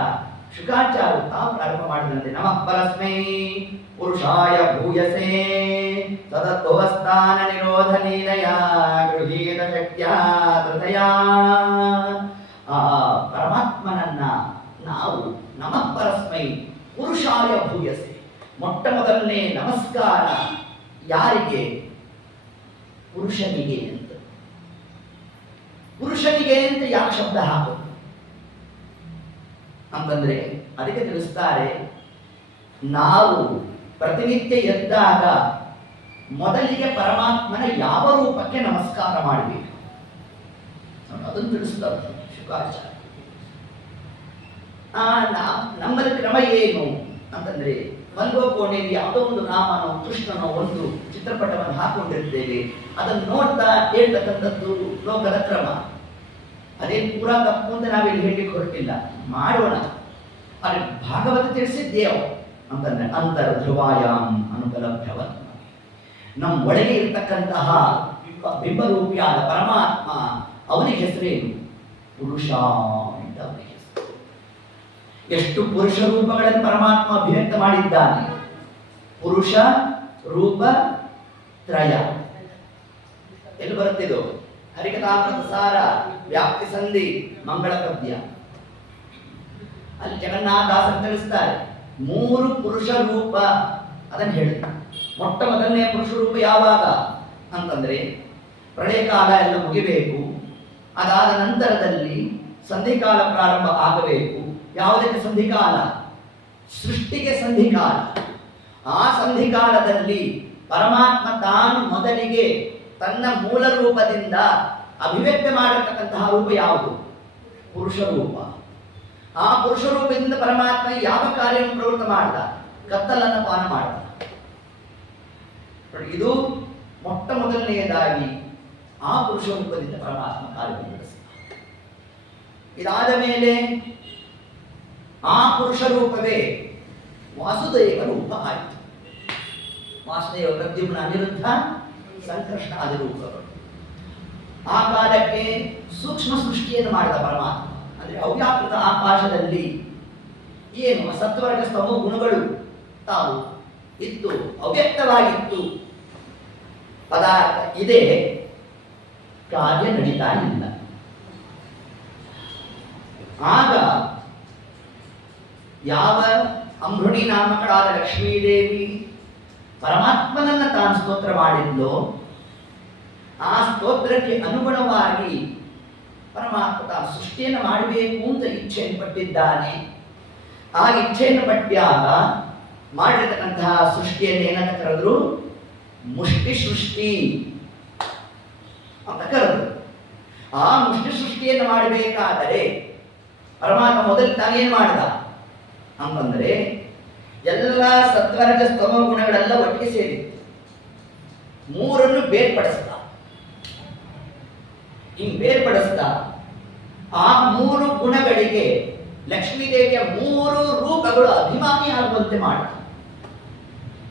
ಶುಕಾಚಾರ್ಯರು ತಾವು ಪ್ರಾರಂಭ ಮಾಡಿದಂತೆ, ನಮಃ ಪರಸ್ಮೈ ಪುರುಷಾಯ ಭೂಯಸೇ ತದತ್ವಸ್ಥಾನ ನಿರೋಧ ಲೀಲಯ ಗೃಹೀತ ಶಕ್ತ್ಯಾ ಹೃದಯ. ಆ ಪರಮಾತ್ಮನನ್ನ ನಾವು ನಮಃ ಪರಸ್ಮೈ ಪುರುಷಾಯ ಭೂಯಸೆ, ಮೊಟ್ಟ ಮೊದಲನೇ ನಮಸ್ಕಾರ ಯಾರಿಗೆ? ಪುರುಷನಿಗೆ ಅಂತ. ಪುರುಷನಿಗೆ ಅಂತ ಯಾಕೆ ಶಬ್ದ ಹಾಕೋದು ಅಂತಂದ್ರೆ ಅದಕ್ಕೆ ತಿಳಿಸ್ತಾರೆ, ನಾವು ಪ್ರತಿನಿತ್ಯ ಎದ್ದಾಗ ಮೊದಲಿಗೆ ಪರಮಾತ್ಮನ ಯಾವ ರೂಪಕ್ಕೆ ನಮಸ್ಕಾರ ಮಾಡಬೇಕು ಅದನ್ನು ತಿಳಿಸ್ತಾರೆ ಶುಕಾಚಾರ್ಯ. ನಮ್ಮಲ್ಲಿ ಕ್ರಮ ಏನು ಅಂತಂದ್ರೆ, ಮಲ್ಗೋ ಕೋಣೆಯಲ್ಲಿ ಯಾವುದೋ ಒಂದು ರಾಮನೋ ಕೃಷ್ಣನೋ ಒಂದು ಚಿತ್ರಪಟವನ್ನು ಹಾಕೊಂಡಿರ್ತೇವೆ, ಅದನ್ನು ನೋಡ್ತಾ ಹೇಳ್ತಕ್ಕಂಥದ್ದು ಲೋಕದ ಕ್ರಮ. ಅದೇನು ಪೂರಾ ತಪ್ಪು ಅಂತ ನಾವಿಲ್ಲಿ ಹೇಳಲಿಕ್ಕೆ ಹೊರಟಿಲ್ಲ, ಮಾಡೋಣ. ಆದರೆ ಭಾಗವತ ತಿಳಿಸಿದ್ದೇವು ಅಂತಂದ್ರೆ ಅಂತರ್ಧ್ರುವಾಯಾಮ್ ಅನುಪಲಬ್ಧವನ್, ನಮ್ಮ ಒಳಗೆ ಇರ್ತಕ್ಕಂತಹ ಬಿಂಬರೂಪಿಯಾದ ಪರಮಾತ್ಮ, ಅವನಿಗೆ ಹೆಸರೇನು? ಪುರುಷ ಅಂತ ಅವನಿಗೆ ಹೆಸರು. ಎಷ್ಟು ಪುರುಷ ರೂಪಗಳನ್ನು ಪರಮಾತ್ಮ ಅಭಿವ್ಯಕ್ತ ಮಾಡಿದ್ದಾನೆ. ಪುರುಷ ರೂಪ ತ್ರಯ ಎಲ್ಲಿ ಬರುತ್ತಿದ್ದು? ಹರಿಕಥಾಮೃತ ಸಾರ, ವ್ಯಾಪ್ತಿ ಸಂಧಿ, ಮಂಗಳ ಪದ್ಯ. ಅಲ್ಲಿ ಜಗನ್ನಾಥದಾಸರು ತಿಳಿಸ್ತಾರೆ, 3 ಪುರುಷ ರೂಪ ಅದನ್ನು ಹೇಳಿದ್ರು. ಮೊಟ್ಟ ಮೊದಲನೇ ಪುರುಷ ರೂಪ ಯಾವಾಗ ಅಂತಂದ್ರೆ, ಪ್ರಳಯ ಕಾಲ ಎಲ್ಲ ಮುಗಿಬೇಕು, ಅದಾದ ನಂತರದಲ್ಲಿ ಸಂಧಿಕಾಲ ಪ್ರಾರಂಭ ಆಗಬೇಕು. ಯಾವುದಕ್ಕೆ ಸಂಧಿಕಾಲ? ಸೃಷ್ಟಿಗೆ ಸಂಧಿಕಾಲ. ಆ ಸಂಧಿಕಾಲದಲ್ಲಿ ಪರಮಾತ್ಮ ತಾನು ಮೊದಲಿಗೆ ತನ್ನ ಮೂಲ ರೂಪದಿಂದ ಅಭಿವ್ಯಕ್ತ ಮಾಡಿರ್ತಕ್ಕಂತಹ ರೂಪ ಯಾವುದು? ಪುರುಷ ರೂಪ. ಆ ಪುರುಷ ರೂಪದಿಂದ ಪರಮಾತ್ಮ ಯಾವ ಕಾರ್ಯವನ್ನು ಪ್ರವೃತ್ತ ಮಾಡಿದ? ಕತ್ತಲನ್ನು ಪಾನ ಮಾಡಿದ. ಇದು ಮೊಟ್ಟ ಮೊದಲನೆಯದಾಗಿ ಆ ಪುರುಷ ರೂಪದಿಂದ ಪರಮಾತ್ಮ ಕಾರ್ಯವನ್ನು ನಡೆಸಿದ. ಇದಾದ ಮೇಲೆ ಆ ಪುರುಷ ರೂಪವೇ ವಾಸುದೇವ ರೂಪ ಆಯಿತು. ವಾಸುದೇವ, ಪ್ರದ್ಯುಮ್ನ, ಅನಿರುದ್ಧ, ಸಂಕೃಷ್ಣಾದಿ ರೂಪಗಳು. ಆ ಕಾಲಕ್ಕೆ ಸೂಕ್ಷ್ಮ ಸೃಷ್ಟಿಯನ್ನು ಮಾಡಿದ ಪರಮಾತ್ಮ. ಅಂದರೆ ಅವ್ಯಾಕೃತ ಆಕಾಶದಲ್ಲಿ ಏನು ಸತ್ವರ್ಗ ಸ್ತಮ ಗುಣಗಳು ತಾವು ಇತ್ತು, ಅವ್ಯಕ್ತವಾಗಿತ್ತು. ಪದಾರ್ಥ ಇದೆ, ಕಾರ್ಯ ನಡೀತಾ ಇಲ್ಲ. ಆಗ ಯಾವ ಅಂಬೃಣಿ ನಾಮಕಳಾದ ಲಕ್ಷ್ಮೀದೇವಿ ಪರಮಾತ್ಮನನ್ನ ತಾನು ಸ್ತೋತ್ರ ಮಾಡಿದ್ಲೋ, ಆ ಸ್ತೋತ್ರಕ್ಕೆ ಅನುಗುಣವಾಗಿ ಪರಮಾತ್ಮ ತಾನು ಸೃಷ್ಟಿಯನ್ನು ಮಾಡಬೇಕು ಅಂತ ಇಚ್ಛೆಯನ್ನು ಪಟ್ಟಿದ್ದಾನೆ. ಆ ಇಚ್ಛೆಯನ್ನು ಪಟ್ಟಾಗ ಮಾಡಿರ್ತಕ್ಕಂತಹ ಸೃಷ್ಟಿಯನ್ನು ಏನಂತ ಕರೆದ್ರು? ಮುಷ್ಟಿ ಸೃಷ್ಟಿ ಅಂತ ಕರೆದ್ರು. ಆ ಮುಷ್ಟಿ ಸೃಷ್ಟಿಯನ್ನು ಮಾಡಬೇಕಾದರೆ ಪರಮಾತ್ಮ ಮೊದಲು ತಾನೇನು ಮಾಡಿದ ಅಂತಂದ್ರೆ, ಎಲ್ಲ ಸತ್ವರಜ ಸ್ತಮ ಗುಣಗಳೆಲ್ಲ ಒಟ್ಟಿಗೆ ಸೇರಿತ್ತು, 3 ಬೇರ್ಪಡಿಸ್ದ. ಹಿಂಗ್ ಬೇರ್ಪಡಿಸ್ದ ಆ 3 ಗುಣಗಳಿಗೆ ಲಕ್ಷ್ಮೀದೇವಿಯ 3 ರೂಪಗಳು ಅಭಿಮಾನಿ ಆಗುವಂತೆ ಮಾಡ.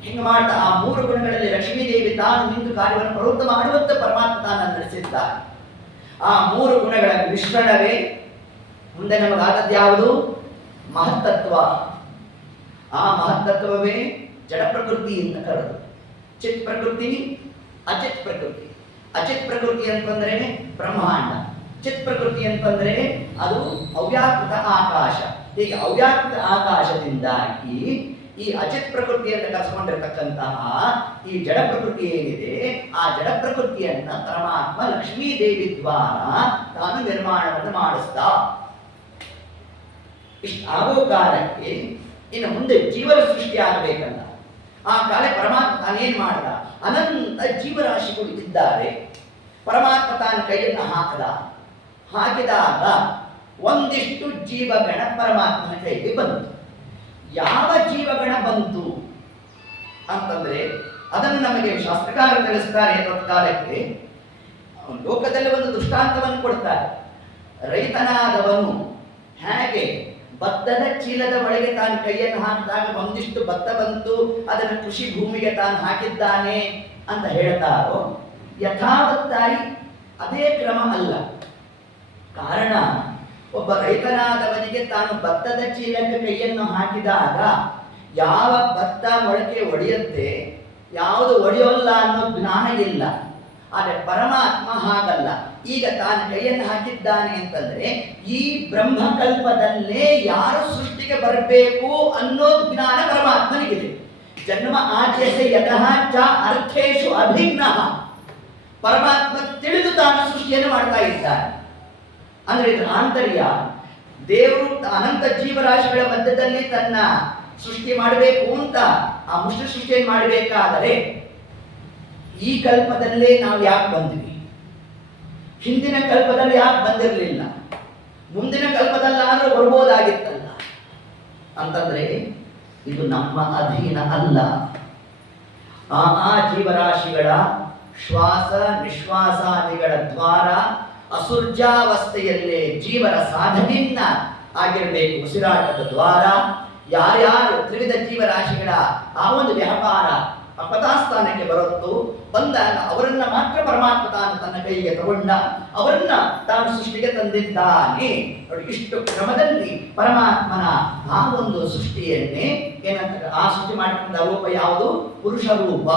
ಹಿಂಗೆ ಮಾಡ್ದ ಆ 3 ಗುಣಗಳಲ್ಲಿ ಲಕ್ಷ್ಮೀದೇವಿ ತಾನು ನಿಂತು ಕಾರ್ಯವನ್ನು ಪ್ರವೃತ್ತ ಮಾಡುವಂತೆ ಪರಮಾತ್ಮ ತಾನು ನಡೆಸಿದ್ದಾನೆ. ಆ 3 ಗುಣಗಳ ಮಿಶ್ರಣವೇ ಮುಂದೆ ನಮಗಾದದ್ದು ಯಾವುದು? ಮಹತ್ತತ್ವ. ಆ ಮಹತ್ತತ್ವವೇ ಜಡ ಪ್ರಕೃತಿ ಅಂತ ಕರೆದು. ಚಿತ್ ಪ್ರಕೃತಿ, ಅಚಿತ್ ಪ್ರಕೃತಿ. ಅಚಿತ್ ಪ್ರಕೃತಿ ಅಂತಂದ್ರೆ ಬ್ರಹ್ಮಾಂಡ, ಚಿತ್ ಪ್ರಕೃತಿ ಅಂತಂದ್ರೆ ಅದು ಅವ್ಯಾಕೃತ ಆಕಾಶ. ಹೀಗೆ ಅವ್ಯಾಕೃತ ಆಕಾಶದಿಂದಾಗಿ ಈ ಅಚಿತ್ ಪ್ರಕೃತಿಯನ್ನು ಕರೆಸ್ಕೊಂಡಿರ್ತಕ್ಕಂತಹ ಈ ಜಡ ಪ್ರಕೃತಿ ಏನಿದೆ, ಆ ಜಡ ಪ್ರಕೃತಿಯನ್ನ ಪರಮಾತ್ಮ ಲಕ್ಷ್ಮೀದೇವಿ ದ್ವಾರ ತಾನು ನಿರ್ಮಾಣವನ್ನು ಮಾಡಿಸ್ದ. ಇಷ್ಟು ಆಗೋ ಕಾಲಕ್ಕೆ ಇನ್ನು ಮುಂದೆ ಜೀವನ ಸೃಷ್ಟಿ ಆಗಬೇಕಲ್ಲ. ಆ ಕಾಲ ಪರಮಾತ್ಮ ತಾನೇನ್ ಮಾಡ್ದ? ಅನಂತ ಜೀವರಾಶಿಗಳು ಇದ್ದಾರೆ. ಪರಮಾತ್ಮ ತಾನು ಕೈಯನ್ನು ಹಾಕಿದಾಗ ಒಂದಿಷ್ಟು ಜೀವಗಣ ಪರಮಾತ್ಮನ ಕೈಗೆ ಬಂತು. ಯಾವ ಜೀವಗಣ ಬಂತು ಅಂತಂದ್ರೆ ಅದನ್ನು ನಮಗೆ ಶಾಸ್ತ್ರಕಾರ ತಿಳಿಸ್ತಾರೆ. ಕಾಲಕ್ಕೆ ಲೋಕದಲ್ಲಿ ಒಂದು ದೃಷ್ಟಾಂತವನ್ನು ಕೊಡ್ತಾರೆ. ರೈತನಾದವನು ಹೇಗೆ ಭತ್ತದ ಚೀಲದ ಒಳಗೆ ತಾನು ಕೈಯನ್ನು ಹಾಕಿದಾಗ ಒಂದಿಷ್ಟು ಭತ್ತ ಬಂತು, ಅದನ್ನು ಕೃಷಿ ಭೂಮಿಗೆ ತಾನು ಹಾಕಿದ್ದಾನೆ ಅಂತ ಹೇಳ್ತಾರೋ, ಯಥಾವತ್ತಾಗಿ ಅದೇ ಕ್ರಮ ಅಲ್ಲ. ಕಾರಣ, ಒಬ್ಬ ರೈತನಾದವನಿಗೆ ತಾನು ಭತ್ತದ ಚೀಲಕ್ಕೆ ಕೈಯನ್ನು ಹಾಕಿದಾಗ ಯಾವ ಭತ್ತ ಮೊಳಕೆ ಒಡೆಯುತ್ತೆ, ಯಾವುದು ಒಡೆಯೋಲ್ಲ ಅನ್ನೋ ಜ್ಞಾನ ಇಲ್ಲ. ಆದರೆ ಪರಮಾತ್ಮ ಹಾಗಲ್ಲ. ಈಗ ತಾನು ಕೈಯನ್ನು ಹಾಕಿದ್ದಾನೆ ಅಂತಂದ್ರೆ ಈ ಬ್ರಹ್ಮಕಲ್ಪದಲ್ಲೇ ಯಾರು ಸೃಷ್ಟಿಗೆ ಬರಬೇಕು ಅನ್ನೋ ಜ್ಞಾನ ಪರಮಾತ್ಮನಿಗಿದೆ. ಜನ್ಮ ಆದ್ಯತೆ ಯತಃ ಚ ಅರ್ಥೇಶು ಅಭಿಜ್ಞಃ. ಪರಮಾತ್ಮ ತಿಳಿದು ತಾನು ಸೃಷ್ಟಿಯನ್ನು ಮಾಡ್ತಾ ಇದ್ದಾನೆ. ಅಂದ್ರೆ ಇದರ ಆಂತರ್ಯ, ದೇವರು ಅನಂತ ಜೀವರಾಶಿಗಳ ಮಧ್ಯದಲ್ಲಿ ತನ್ನ ಸೃಷ್ಟಿ ಮಾಡಬೇಕು ಅಂತ ಆ ಮುಷ್ಟಿ ಸೃಷ್ಟಿಯನ್ನು ಮಾಡಬೇಕಾದರೆ ಈ ಕಲ್ಪದಲ್ಲೇ ನಾವು ಯಾಕೆ ಬಂದ್ವಿ, ಹಿಂದಿನ ಕಲ್ಪದಲ್ಲಿ ಯಾಕೆ ಬಂದಿರಲಿಲ್ಲ, ಮುಂದಿನ ಕಲ್ಪದಲ್ಲಾದ್ರೂ ಬರ್ಬೋದಾಗಿತ್ತಲ್ಲ ಅಂತಂದ್ರೆ ಇದು ನಮ್ಮ ಅಧೀನ ಅಲ್ಲ. ಆ ಜೀವರಾಶಿಗಳ ಶ್ವಾಸ ನಿಶ್ವಾಸಾದಿಗಳ ದ್ವಾರ ಅಸುರ್ಜಾವಸ್ಥೆಯಲ್ಲೇ ಜೀವನ ಸಾಧನೆಯನ್ನ ಆಗಿರಬೇಕು. ಉಸಿರಾಟದ ದ್ವಾರ ಯಾರ್ಯಾರು ತ್ರಿವಿಧ ಜೀವರಾಶಿಗಳ ಆ ಒಂದು ವ್ಯಾಪಾರ ಅಪದಾಸ್ಥಾನಕ್ಕೆ ಬರುತ್ತೋ ಬಂದಾಗ ಅವರನ್ನ ಮಾತ್ರ ಪರಮಾತ್ಮ ತಾನು ತನ್ನ ಕೈಗೆ ತಗೊಂಡ ಅವರನ್ನ ತಾನು ಸೃಷ್ಟಿಗೆ ತಂದಿದ್ದಾನೆ. ನೋಡಿ, ಇಷ್ಟು ಕ್ರಮದಲ್ಲಿ ಪರಮಾತ್ಮನ ಆ ಒಂದು ಸೃಷ್ಟಿಯನ್ನೇ ಏನಂತ ಆ ಸೃಷ್ಟಿ ಮಾಡಿಕೊಂಡ ರೂಪ ಯಾವುದು? ಪುರುಷ ರೂಪ.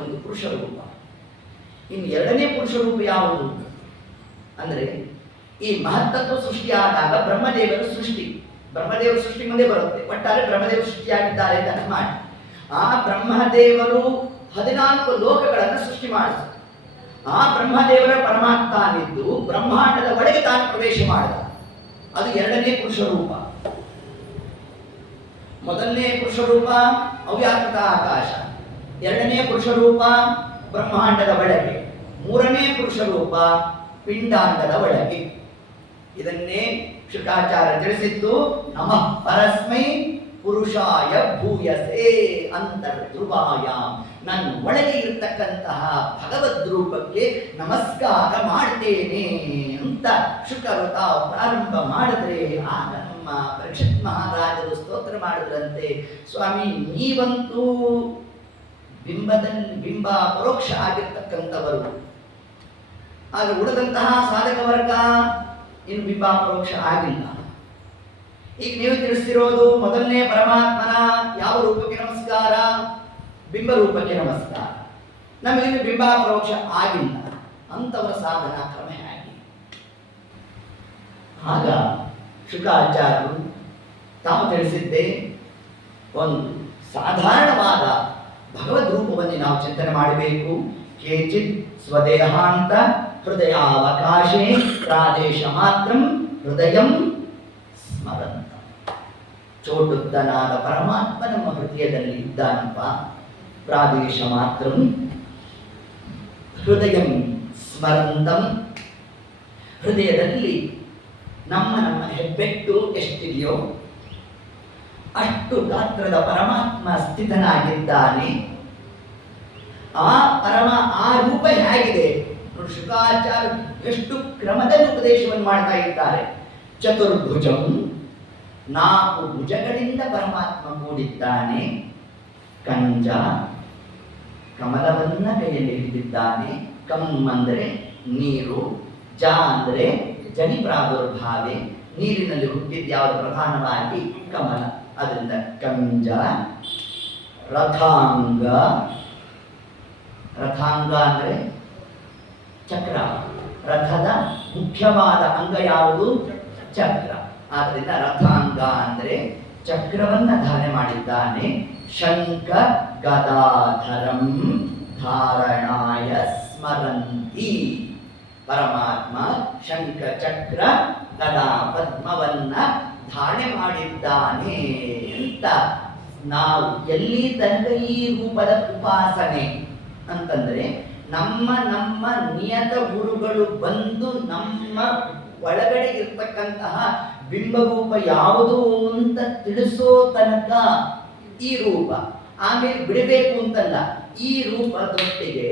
ಒಂದು ಪುರುಷ ರೂಪ. ಇನ್ನು ಎರಡನೇ ಪುರುಷ ರೂಪ ಯಾವುದು ಅಂದ್ರೆ ಈ ಮಹತ್ತತ್ವ ಸೃಷ್ಟಿಯಾದಾಗ ಬ್ರಹ್ಮದೇವರ ಸೃಷ್ಟಿ ಮುಂದೆ ಬರುತ್ತೆ. ಒಟ್ಟಾರೆ ಬ್ರಹ್ಮದೇವರು ಸೃಷ್ಟಿಯಾಗಿದ್ದಾರೆ ಅಂತ ಅರ್ಥ ಮಾಡಿ. ಆ ಬ್ರಹ್ಮದೇವರು 14 ಲೋಕಗಳನ್ನು ಸೃಷ್ಟಿ ಮಾಡಿದ್ರು. ಆ ಬ್ರಹ್ಮದೇವರ ಪರಮಾತ್ಮ ತಾನಿದ್ದು ಬ್ರಹ್ಮಾಂಡದ ಒಳಗೆ ತಾನು ಪ್ರವೇಶ ಮಾಡಿದ. ಅದು ಎರಡನೇ ಪುರುಷ ರೂಪ. ಮೊದಲನೇ ಪುರುಷ ರೂಪ ಅವ್ಯಾಕೃತ ಆಕಾಶ, ಎರಡನೇ ಪುರುಷ ರೂಪ ಬ್ರಹ್ಮಾಂಡದ ಒಳಗೆ, ಮೂರನೇ ಪುರುಷ ರೂಪ ಪಿಂಡಾಂಡದ ಒಳಗೆ. ಇದನ್ನೇ ಶುಕಾಚಾರ್ಯ ತಿಳಿಸಿದ್ದು ನಮಃ ಪರಸ್ಮೈ ಪುರುಷಾಯ ಭೂಯಸೆ ಅಂತರ್ಧ್ರುವಾಯ. ನನ್ನ ಒಳಗೆ ಇರತಕ್ಕಂತಹ ಭಗವದ್ ರೂಪಕ್ಕೆ ನಮಸ್ಕಾರ ಮಾಡ್ತೇನೆ ಅಂತ ಶುಕರು ತಾವು ಪ್ರಾರಂಭ ಮಾಡಿದ್ರೆ ಆಗ ನಮ್ಮ ಪರೀಕ್ಷಿತ್ ಮಹಾರಾಜರು ಸ್ತೋತ್ರ ಮಾಡಿದ್ರಂತೆ, ಸ್ವಾಮಿ ನೀವಂತೂ ಬಿಂಬ ಪರೋಕ್ಷ ಆಗಿರ್ತಕ್ಕಂಥವರು, ಆಗ ಉಳಿದಂತಹ ಸಾಧಕ ವರ್ಗ ಇನ್ನು ಬಿಂಬ ಪರೋಕ್ಷ ಆಗಿಲ್ಲ. ಈಗ ನೀವು ತಿಳಿಸ್ತಿರೋದು ಮೊದಲನೇ ಪರಮಾತ್ಮನ ಯಾವ ರೂಪಕ್ಕೆ ನಮಸ್ಕಾರ? ಬಿಂಬ ರೂಪಕ್ಕೆ ನಮಸ್ಕಾರ. ನಮಗಿನ್ನು ಬಿಂಬ ಪರೋಕ್ಷ ಆಗಿಲ್ಲ. ಅಂತವರ ಸಾಧನಾ ಕ್ರಮ ಹೇಗೆ? ಆಗ ಶುಕಾಚಾರ್ಯರು ತಾವು ತಿಳಿಸಿದ್ದೆ, ಒಂದು ಸಾಧಾರಣವಾದ ಭಗವದ್ ರೂಪವನ್ನು ನಾವು ಚಿಂತನೆ ಮಾಡಬೇಕು. ಕೇಚಿತ್ ಸ್ವದೇಹಾಂತ ಹೃದಯಾವಕಾಶೇ ಪ್ರಾದೇಶ ಮಾತ್ರ ಹೃದಯಂ ಸ್ಮರಂತ. ಚೋಟುದ್ದನಾದ ಪರಮಾತ್ಮ ನಮ್ಮ ಹೃದಯದಲ್ಲಿ ಇದ್ದಾನಪ್ಪ. ಪ್ರಾದೇಶ ಮಾತ್ರ ಹೃದಯಂ ಸ್ಮರಂತಂ. ಹೃದಯದಲ್ಲಿ ನಮ್ಮ ಹೆಬ್ಬೆಟ್ಟು ಎಷ್ಟಿದೆಯೋ ಅಷ್ಟು ಗಾತ್ರದ ಪರಮಾತ್ಮ ಸ್ಥಿತನಾಗಿದ್ದಾನೆ. ಆ ರೂಪ ಹೇಗಿದೆ ನೋಡಿ, ಶುಕಾಚಾರ್ಯ ಎಷ್ಟು ಕ್ರಮದಲ್ಲಿ ಉಪದೇಶವನ್ನು ಮಾಡ್ತಾ ಇದ್ದಾರೆ. ಚತುರ್ಭುಜಂ, 4 ಭುಜಗಳಿಂದ ಪರಮಾತ್ಮ ಕೂಡಿದ್ದಾನೆ. ಕಂಜ, ಕಮಲವನ್ನ ಕೈಯಲ್ಲಿ ಹಿಡಿದಿದ್ದಾನೆ. ಕಂ ಅಂದರೆ ನೀರು, ಜ ಅಂದರೆ ಜನಿ ಪ್ರಾದುರ್ಭಾವೆ, ನೀರಿನಲ್ಲಿ ಹುಟ್ಟಿದ ಯಾವುದು ಪ್ರಧಾನವಾಗಿ ಕಮಲ, ಅದರಿಂದ ಕಂಜ. ರಥಾಂಗ ಅಂದರೆ ಚಕ್ರ. ರಥದ ಮುಖ್ಯವಾದ ಅಂಗ ಯಾವುದು? ಚಕ್ರ. ಆದ್ದರಿಂದ ರಥಾಂಗ ಅಂದರೆ ಚಕ್ರವನ್ನ ಧಾರಣೆ ಮಾಡಿದ್ದಾನೆ. ಶಂಖ ಗದಾಧರಂ ಧಾರಣಾಯ ಸ್ಮರಂತಿ. ಪರಮಾತ್ಮ ಶಂಖ ಚಕ್ರ ಗದಾ ಪದ್ಮವನ್ನ ಧಾರಣೆ ಮಾಡಿದ್ದಾನೆ ಅಂತ ನಾವು ಎಲ್ಲಿ ತನಕ ಈ ರೂಪದ ಉಪಾಸನೆ ಅಂತಂದ್ರೆ ನಮ್ಮ ನಿಯತ ಗುರುಗಳು ಬಂದು ನಮ್ಮ ಒಳಗಡೆ ಇರ್ತಕ್ಕಂತಹ ಬಿಂಬರೂಪ ಯಾವುದು ಅಂತ ತಿಳಿಸೋ ತನಕ ಈ ರೂಪ, ಆಮೇಲೆ ಬಿಡಬೇಕು ಅಂತಲ್ಲ. ಈ ರೂಪದೊಟ್ಟಿಗೆ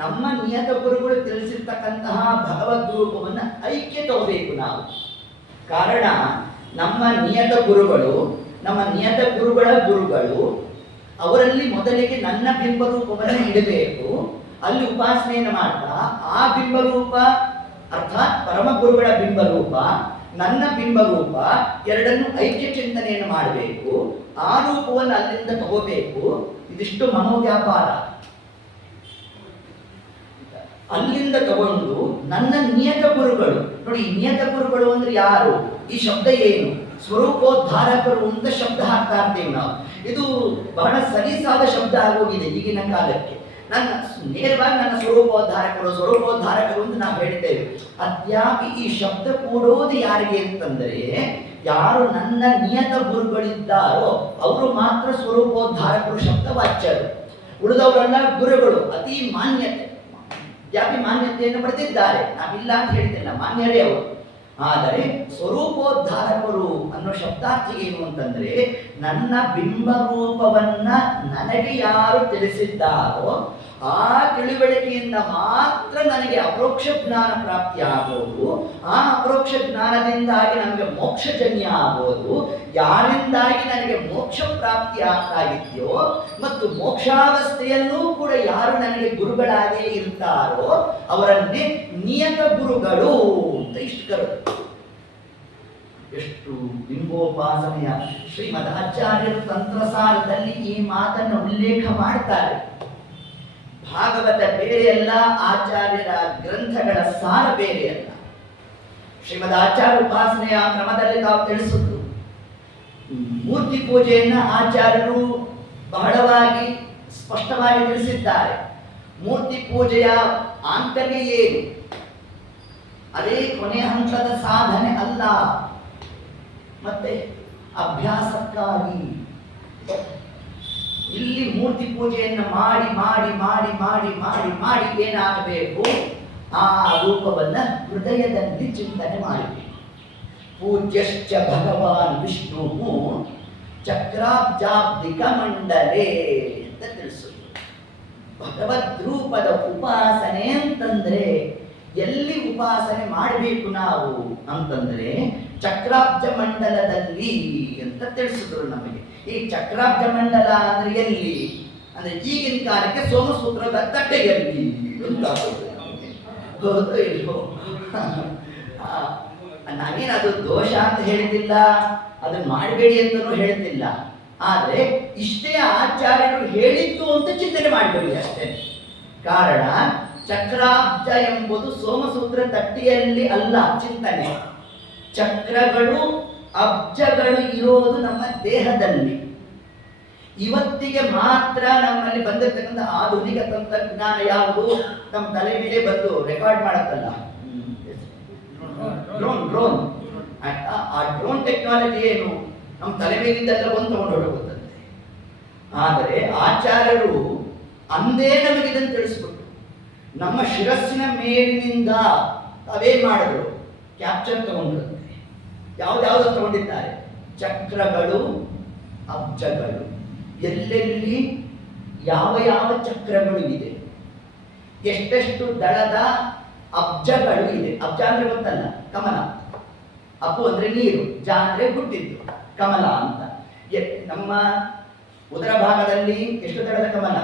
ನಮ್ಮ ನಿಯತ ಗುರುಗಳು ತಿಳಿಸಿರ್ತಕ್ಕಂತಹ ಭಗವದ್ ರೂಪವನ್ನು ಐಕ್ಯ ತಗೋಬೇಕು ನಾವು. ಕಾರಣ ನಮ್ಮ ನಿಯತ ಗುರುಗಳು ಅವರಲ್ಲಿ ಮೊದಲಿಗೆ ನನ್ನ ಬಿಂಬರೂಪವನ್ನು ಇಡಬೇಕು. ಅಲ್ಲಿ ಉಪಾಸನೆಯನ್ನು ಮಾಡ್ತಾ ಆ ಬಿಂಬರೂಪ ಅರ್ಥಾತ್ ಪರಮ ಗುರುಗಳ ಬಿಂಬರೂಪ, ನನ್ನ ಬಿಂಬರೂಪ ಎರಡನ್ನು ಐಕ್ಯ ಚಿಂತನೆಯನ್ನು ಮಾಡಬೇಕು. ಆ ರೂಪವನ್ನು ಅಲ್ಲಿಂದ ತಗೋಬೇಕು. ಇದಿಷ್ಟು ಮನೋವ್ಯಾಪಾರ. ಅಲ್ಲಿಂದ ತಗೊಂಡು ನನ್ನ ನಿಯತ ಗುರುಗಳು ನೋಡಿ, ನಿಯತ ಗುರುಗಳು ಅಂದ್ರೆ ಯಾರು? ಈ ಶಬ್ದ ಏನು? ಸ್ವರೂಪೋದ್ಧಾರಕರು ಅಂತ ಶಬ್ದ ಹಾಕ್ತಾ ಇರ್ತೇವೆ ನಾವು. ಇದು ಬಹಳ ಸಲೀಸಾದ ಶಬ್ದ ಆಗೋಗಿದೆ ಈಗಿನ ಕಾಲಕ್ಕೆ. ನನ್ನ ನೇರವಾಗಿ ನನ್ನ ಸ್ವರೂಪೋದ್ಧಾರಕರು ಅಂತ ನಾವು ಹೇಳ್ತೇವೆ. ಅದ್ಯಾಕೆ ಈ ಶಬ್ದ ಕೂಡೋದು ಯಾರಿಗೆ ಅಂತಂದರೆ, ಯಾರು ನನ್ನ ನಿಯತ ಗುರುಗಳಿದ್ದಾರೋ ಅವರು ಮಾತ್ರ ಸ್ವರೂಪೋದ್ಧಾರಕರು, ಶಬ್ದವಾಚ್ಯರು. ಉಳಿದವರೆಲ್ಲ ಗುರುಗಳು ಅತಿ ಮಾನ್ಯತೆಯನ್ನು ಪಡೆದಿದ್ದಾರೆ. ನಾವಿಲ್ಲ ಅಂತ ಹೇಳ್ತಿಲ್ಲ, ಮಾನ್ಯರೇ ಅವರು. ಆದರೆ ಸ್ವರೂಪೋದ್ಧಾರಕರು ಅನ್ನೋ ಶಬ್ದಾರ್ಥ ಏನು ಅಂತಂದ್ರೆ, ನನ್ನ ಬಿಂಬರೂಪವನ್ನ ನನಗೆ ಯಾರು ತಿಳಿಸಿದ್ದಾರೋ ಆ ತಿಳುವಳಿಕೆಯಿಂದ ಮಾತ್ರ ನನಗೆ ಅಪರೋಕ್ಷ ಜ್ಞಾನ ಪ್ರಾಪ್ತಿ ಆಗೋದು. ಆ ಅಪರೋಕ್ಷ ಜ್ಞಾನದಿಂದಾಗಿ ನಮಗೆ ಮೋಕ್ಷಜನ್ಯ ಆಗೋದು. ಯಾರಿಂದಾಗಿ ನನಗೆ ಮೋಕ್ಷ ಪ್ರಾಪ್ತಿ ಆಗ್ತಾ ಇದೆಯೋ ಮತ್ತು ಮೋಕ್ಷಾವಸ್ಥೆಯಲ್ಲೂ ಕೂಡ ಯಾರು ನನಗೆ ಗುರುಗಳಾಗೇ ಇರ್ತಾರೋ ಅವರನ್ನೇ ನಿಯತ ಗುರುಗಳು ಅಂತ ಇಷ್ಟು ಕರೆದು. ಎಷ್ಟು ಬಿಂಬೋಪಾಸನೆಯ ಶ್ರೀಮದ್ ಆಚಾರ್ಯರು ತಂತ್ರಸಾರದಲ್ಲಿ ಈ ಮಾತನ್ನು ಉಲ್ಲೇಖ ಮಾಡ್ತಾರೆ. ಭಾಗವತ ಬೇರೆಯಲ್ಲ, ಆಚಾರ್ಯರ ಗ್ರಂಥಗಳ ಸಾರ ಬೇರೆಯಲ್ಲ. ಶ್ರೀಮದ್ ಆಚಾರ್ಯ ಉಪಾಸನೆಯ ಕ್ರಮದಲ್ಲಿ ತಾವು ತಿಳಿಸಿದ್ರು. ಮೂರ್ತಿ ಪೂಜೆಯನ್ನ ಆಚಾರ್ಯರು ಬಹಳವಾಗಿ ಸ್ಪಷ್ಟವಾಗಿ ತಿಳಿಸಿದ್ದಾರೆ. ಮೂರ್ತಿ ಪೂಜೆಯ ಆಂತರ್ಯ ಏನು? ಅದೇ ಕೊನೆಯ ಹಂತದ ಸಾಧನೆ ಅಲ್ಲ, ಮತ್ತೆ ಅಭ್ಯಾಸಕ್ಕಾಗಿ. ಇಲ್ಲಿ ಮೂರ್ತಿ ಪೂಜೆಯನ್ನು ಮಾಡಿ ಮಾಡಿ ಮಾಡಿ ಮಾಡಿ ಮಾಡಿ ಮಾಡಿ ಏನಾಗಬೇಕು? ಆ ರೂಪವನ್ನ ಹೃದಯದಲ್ಲಿ ಚಿಂತನೆ ಮಾಡಬೇಕು. ಪೂಜ್ಯಶ್ಚ ಭಗವಾನ್ ವಿಷ್ಣು ಚಕ್ರಾಬ್ಜಾಬ್ದಿಕ ಮಂಡಲೇ ಅಂತ ತಿಳಿಸುವುದು. ಭಗವದ್ರೂಪದ ಉಪಾಸನೆ ಅಂತಂದ್ರೆ ಎಲ್ಲಿ ಉಪಾಸನೆ ಮಾಡಬೇಕು ನಾವು ಅಂತಂದ್ರೆ ಚಕ್ರಾಬ್ಜ ಮಂಡಲದಲ್ಲಿ ಅಂತ ತಿಳಿಸಿದ್ರು ನಮಗೆ. ಈ ಚಕ್ರಾಬ್ಜ ಮಂಡಲ ಅಂದ್ರೆ ಎಲ್ಲಿ ಅಂದ್ರೆ ಈಗಿನ ಕಾಲಕ್ಕೆ ಸೋಮಸೂತ್ರದ ತಟ್ಟೆಯಲ್ಲಿ ಅಂತ ಹೌದು ಇಲ್ವೋ? ನಾನೇನು ಅದು ದೋಷ ಅಂತ ಹೇಳ್ತಿಲ್ಲ, ಅದನ್ನ ಮಾಡಬೇಡಿ ಅಂತಲೂ ಹೇಳ್ತಿಲ್ಲ. ಆದ್ರೆ ಇಷ್ಟೇ ಆಚಾರ್ಯರು ಹೇಳಿದ್ದು ಅಂತ ಚಿಂತನೆ ಮಾಡಬೇಡಿ ಅಷ್ಟೇ. ಕಾರಣ ಚಕ್ರಾಬ್ಜ ಎಂಬುದು ಸೋಮಸೂತ್ರ ತಟ್ಟೆಯಲ್ಲಿ ಅಲ್ಲ ಚಿಂತನೆ. ಚಕ್ರಗಳು ಅಬ್ಜಗಳು ಇರೋದು ನಮ್ಮ ದೇಹದಲ್ಲಿ. ಇವತ್ತಿಗೆ ಮಾತ್ರ ನಮ್ಮಲ್ಲಿ ಬಂದಿರತಕ್ಕಂಥ ಆಧುನಿಕ ತಂತ್ರಜ್ಞಾನ ಯಾವುದು? ನಮ್ಮ ತಲೆ ಮೇಲೆ ಬಂದು ರೆಕಾರ್ಡ್ ಮಾಡತ್ತಲ್ಲ, ಡ್ರೋನ್. ಆ ಡ್ರೋನ್ ಟೆಕ್ನಾಲಜಿ ಏನು? ನಮ್ಮ ತಲೆ ಮೇಲಿಂದೆಲ್ಲ ಬಂದು ತಗೊಂಡು ಹೊರಡುತ್ತಂತೆ. ಆದರೆ ಆಚಾರ್ಯರು ಅಂದೇ ನಮಗೆ ಇದನ್ನು ತಿಳಿಸ್ಬಿಟ್ಟು ನಮ್ಮ ಶಿರಸ್ಸಿನ ಮೇಲಿನಿಂದ ತಾವೇನ್ ಮಾಡಿದ್ರು? ಕ್ಯಾಪ್ಚರ್ ತಗೊಂಡ್ರಂತೆ. ಯಾವ್ದಾವ್ದು ತಗೊಂಡಿದ್ದಾರೆ? ಚಕ್ರಗಳು, ಅಬ್ಜಗಳು. ಎಲ್ಲೆಲ್ಲಿ ಯಾವ ಯಾವ ಚಕ್ರಗಳು ಇದೆ, ಎಷ್ಟೆಷ್ಟು ದಳದ ಅಬ್ಜಗಳು ಇದೆ. ಅಬ್ಜ ಅಂದ್ರೆ ಗೊತ್ತಲ್ಲ, ಕಮಲ. ಅಪ್ಪು ಅಂದ್ರೆ ನೀರು, ಜ ಅಂದ್ರೆ ಹುಟ್ಟಿದ್ದು, ಕಮಲ ಅಂತ. ನಮ್ಮ ಉದರ ಭಾಗದಲ್ಲಿ ಎಷ್ಟು ದಳದ ಕಮಲ?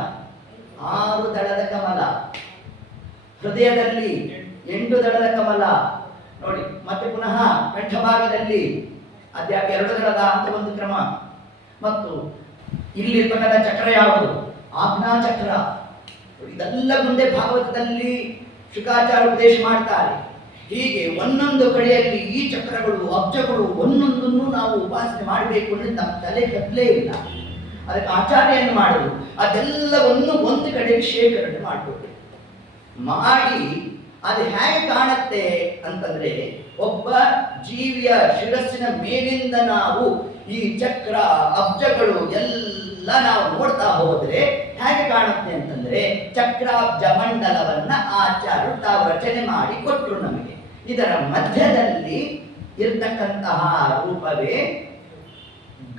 6 ದಳದ ಕಮಲ. ಹೃದಯದಲ್ಲಿ 8 ದಳದ ಕಮಲ ನೋಡಿ. ಮತ್ತೆ ಪುನಃ ಕಂಠಭಾಗದಲ್ಲಿ ಅದ್ಯಾಕೆ 2 ದಳದ ಅಂತ ಒಂದು ಕ್ರಮ. ಮತ್ತು ಇಲ್ಲಿರ್ತಕ್ಕಂಥ ಚಕ್ರ ಯಾವುದು? ಆಜ್ಞಾ ಚಕ್ರ. ಇದೆಲ್ಲ ಮುಂದೆ ಭಾಗವತದಲ್ಲಿ ಶುಕಾಚಾರ್ಯ ಉಪದೇಶ ಮಾಡ್ತಾರೆ. ಹೀಗೆ ಒಂದೊಂದು ಕಡೆಯಲ್ಲಿ ಈ ಚಕ್ರಗಳು, ಅಬ್ಜಗಳು ಒಂದೊಂದನ್ನು ನಾವು ಉಪಾಸನೆ ಮಾಡಬೇಕು ಅಂದ್ರೆ ನಮ್ಮ ತಲೆ ಕತ್ತಲೇ ಇಲ್ಲ. ಅದಕ್ಕೆ ಆಚಾರ್ಯನ್ನು ಮಾಡುದು ಅದೆಲ್ಲವನ್ನು ಒಂದು ಕಡೆಗೆ ಶೇಖರಣೆ ಮಾಡಬೇಕು. ಮಾಡಿ ಅದು ಹೇಗೆ ಕಾಣುತ್ತೆ ಅಂತಂದ್ರೆ, ಒಬ್ಬ ಜೀವಿಯ ಶಿರಸ್ಸಿನ ಮೇಲಿಂದ ನಾವು ಈ ಚಕ್ರ ಅಬ್ಜಗಳು ಎಲ್ಲ ನಾವು ನೋಡ್ತಾ ಹೋದ್ರೆ ಹೇಗೆ ಕಾಣುತ್ತೆ ಅಂತಂದ್ರೆ, ಚಕ್ರಾಬ್ಜ ಮಂಡಲವನ್ನ ಆಚಾರ್ಯರು ತಾವು ರಚನೆ ಮಾಡಿ ಕೊಟ್ಟರು ನಮಗೆ. ಇದರ ಮಧ್ಯದಲ್ಲಿ ಇರತಕ್ಕಂತಹ ರೂಪವೇ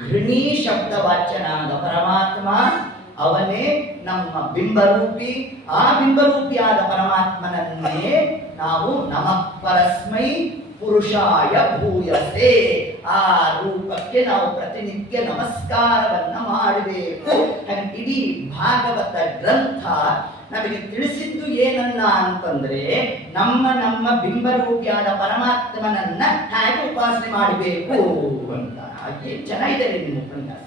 ಘೃಣಿ ಶಬ್ದವಾಚ್ಯನಾದ ಪರಮಾತ್ಮ. ಅವನೇ ನಮ್ಮ ಬಿಂಬರೂಪಿ. ಆ ಬಿಂಬರೂಪಿಯಾದ ಪರಮಾತ್ಮನನ್ನೇ ನಾವು ನಮಃ ಪರಸ್ಮೈ ಪುರುಷಾಯ ಭೂಯಸೆ, ಆ ರೂಪಕ್ಕೆ ನಾವು ಪ್ರತಿನಿತ್ಯ ನಮಸ್ಕಾರವನ್ನ ಮಾಡಬೇಕು. ಇಡೀ ಭಾಗವತ ಗ್ರಂಥ ನಮಗೆ ತಿಳಿಸಿದ್ದು ಏನನ್ನ ಅಂತಂದ್ರೆ, ನಮ್ಮ ಬಿಂಬರೂಪಿಯಾದ ಪರಮಾತ್ಮನನ್ನ ಹೇಗೆ ಉಪಾಸನೆ ಮಾಡಬೇಕು ಅಂತ. ಹಾಗೆ ಚೆನ್ನಾಗಿದೆ ನಿಮ್ಮ ಉಪನ್ಯಾಸ.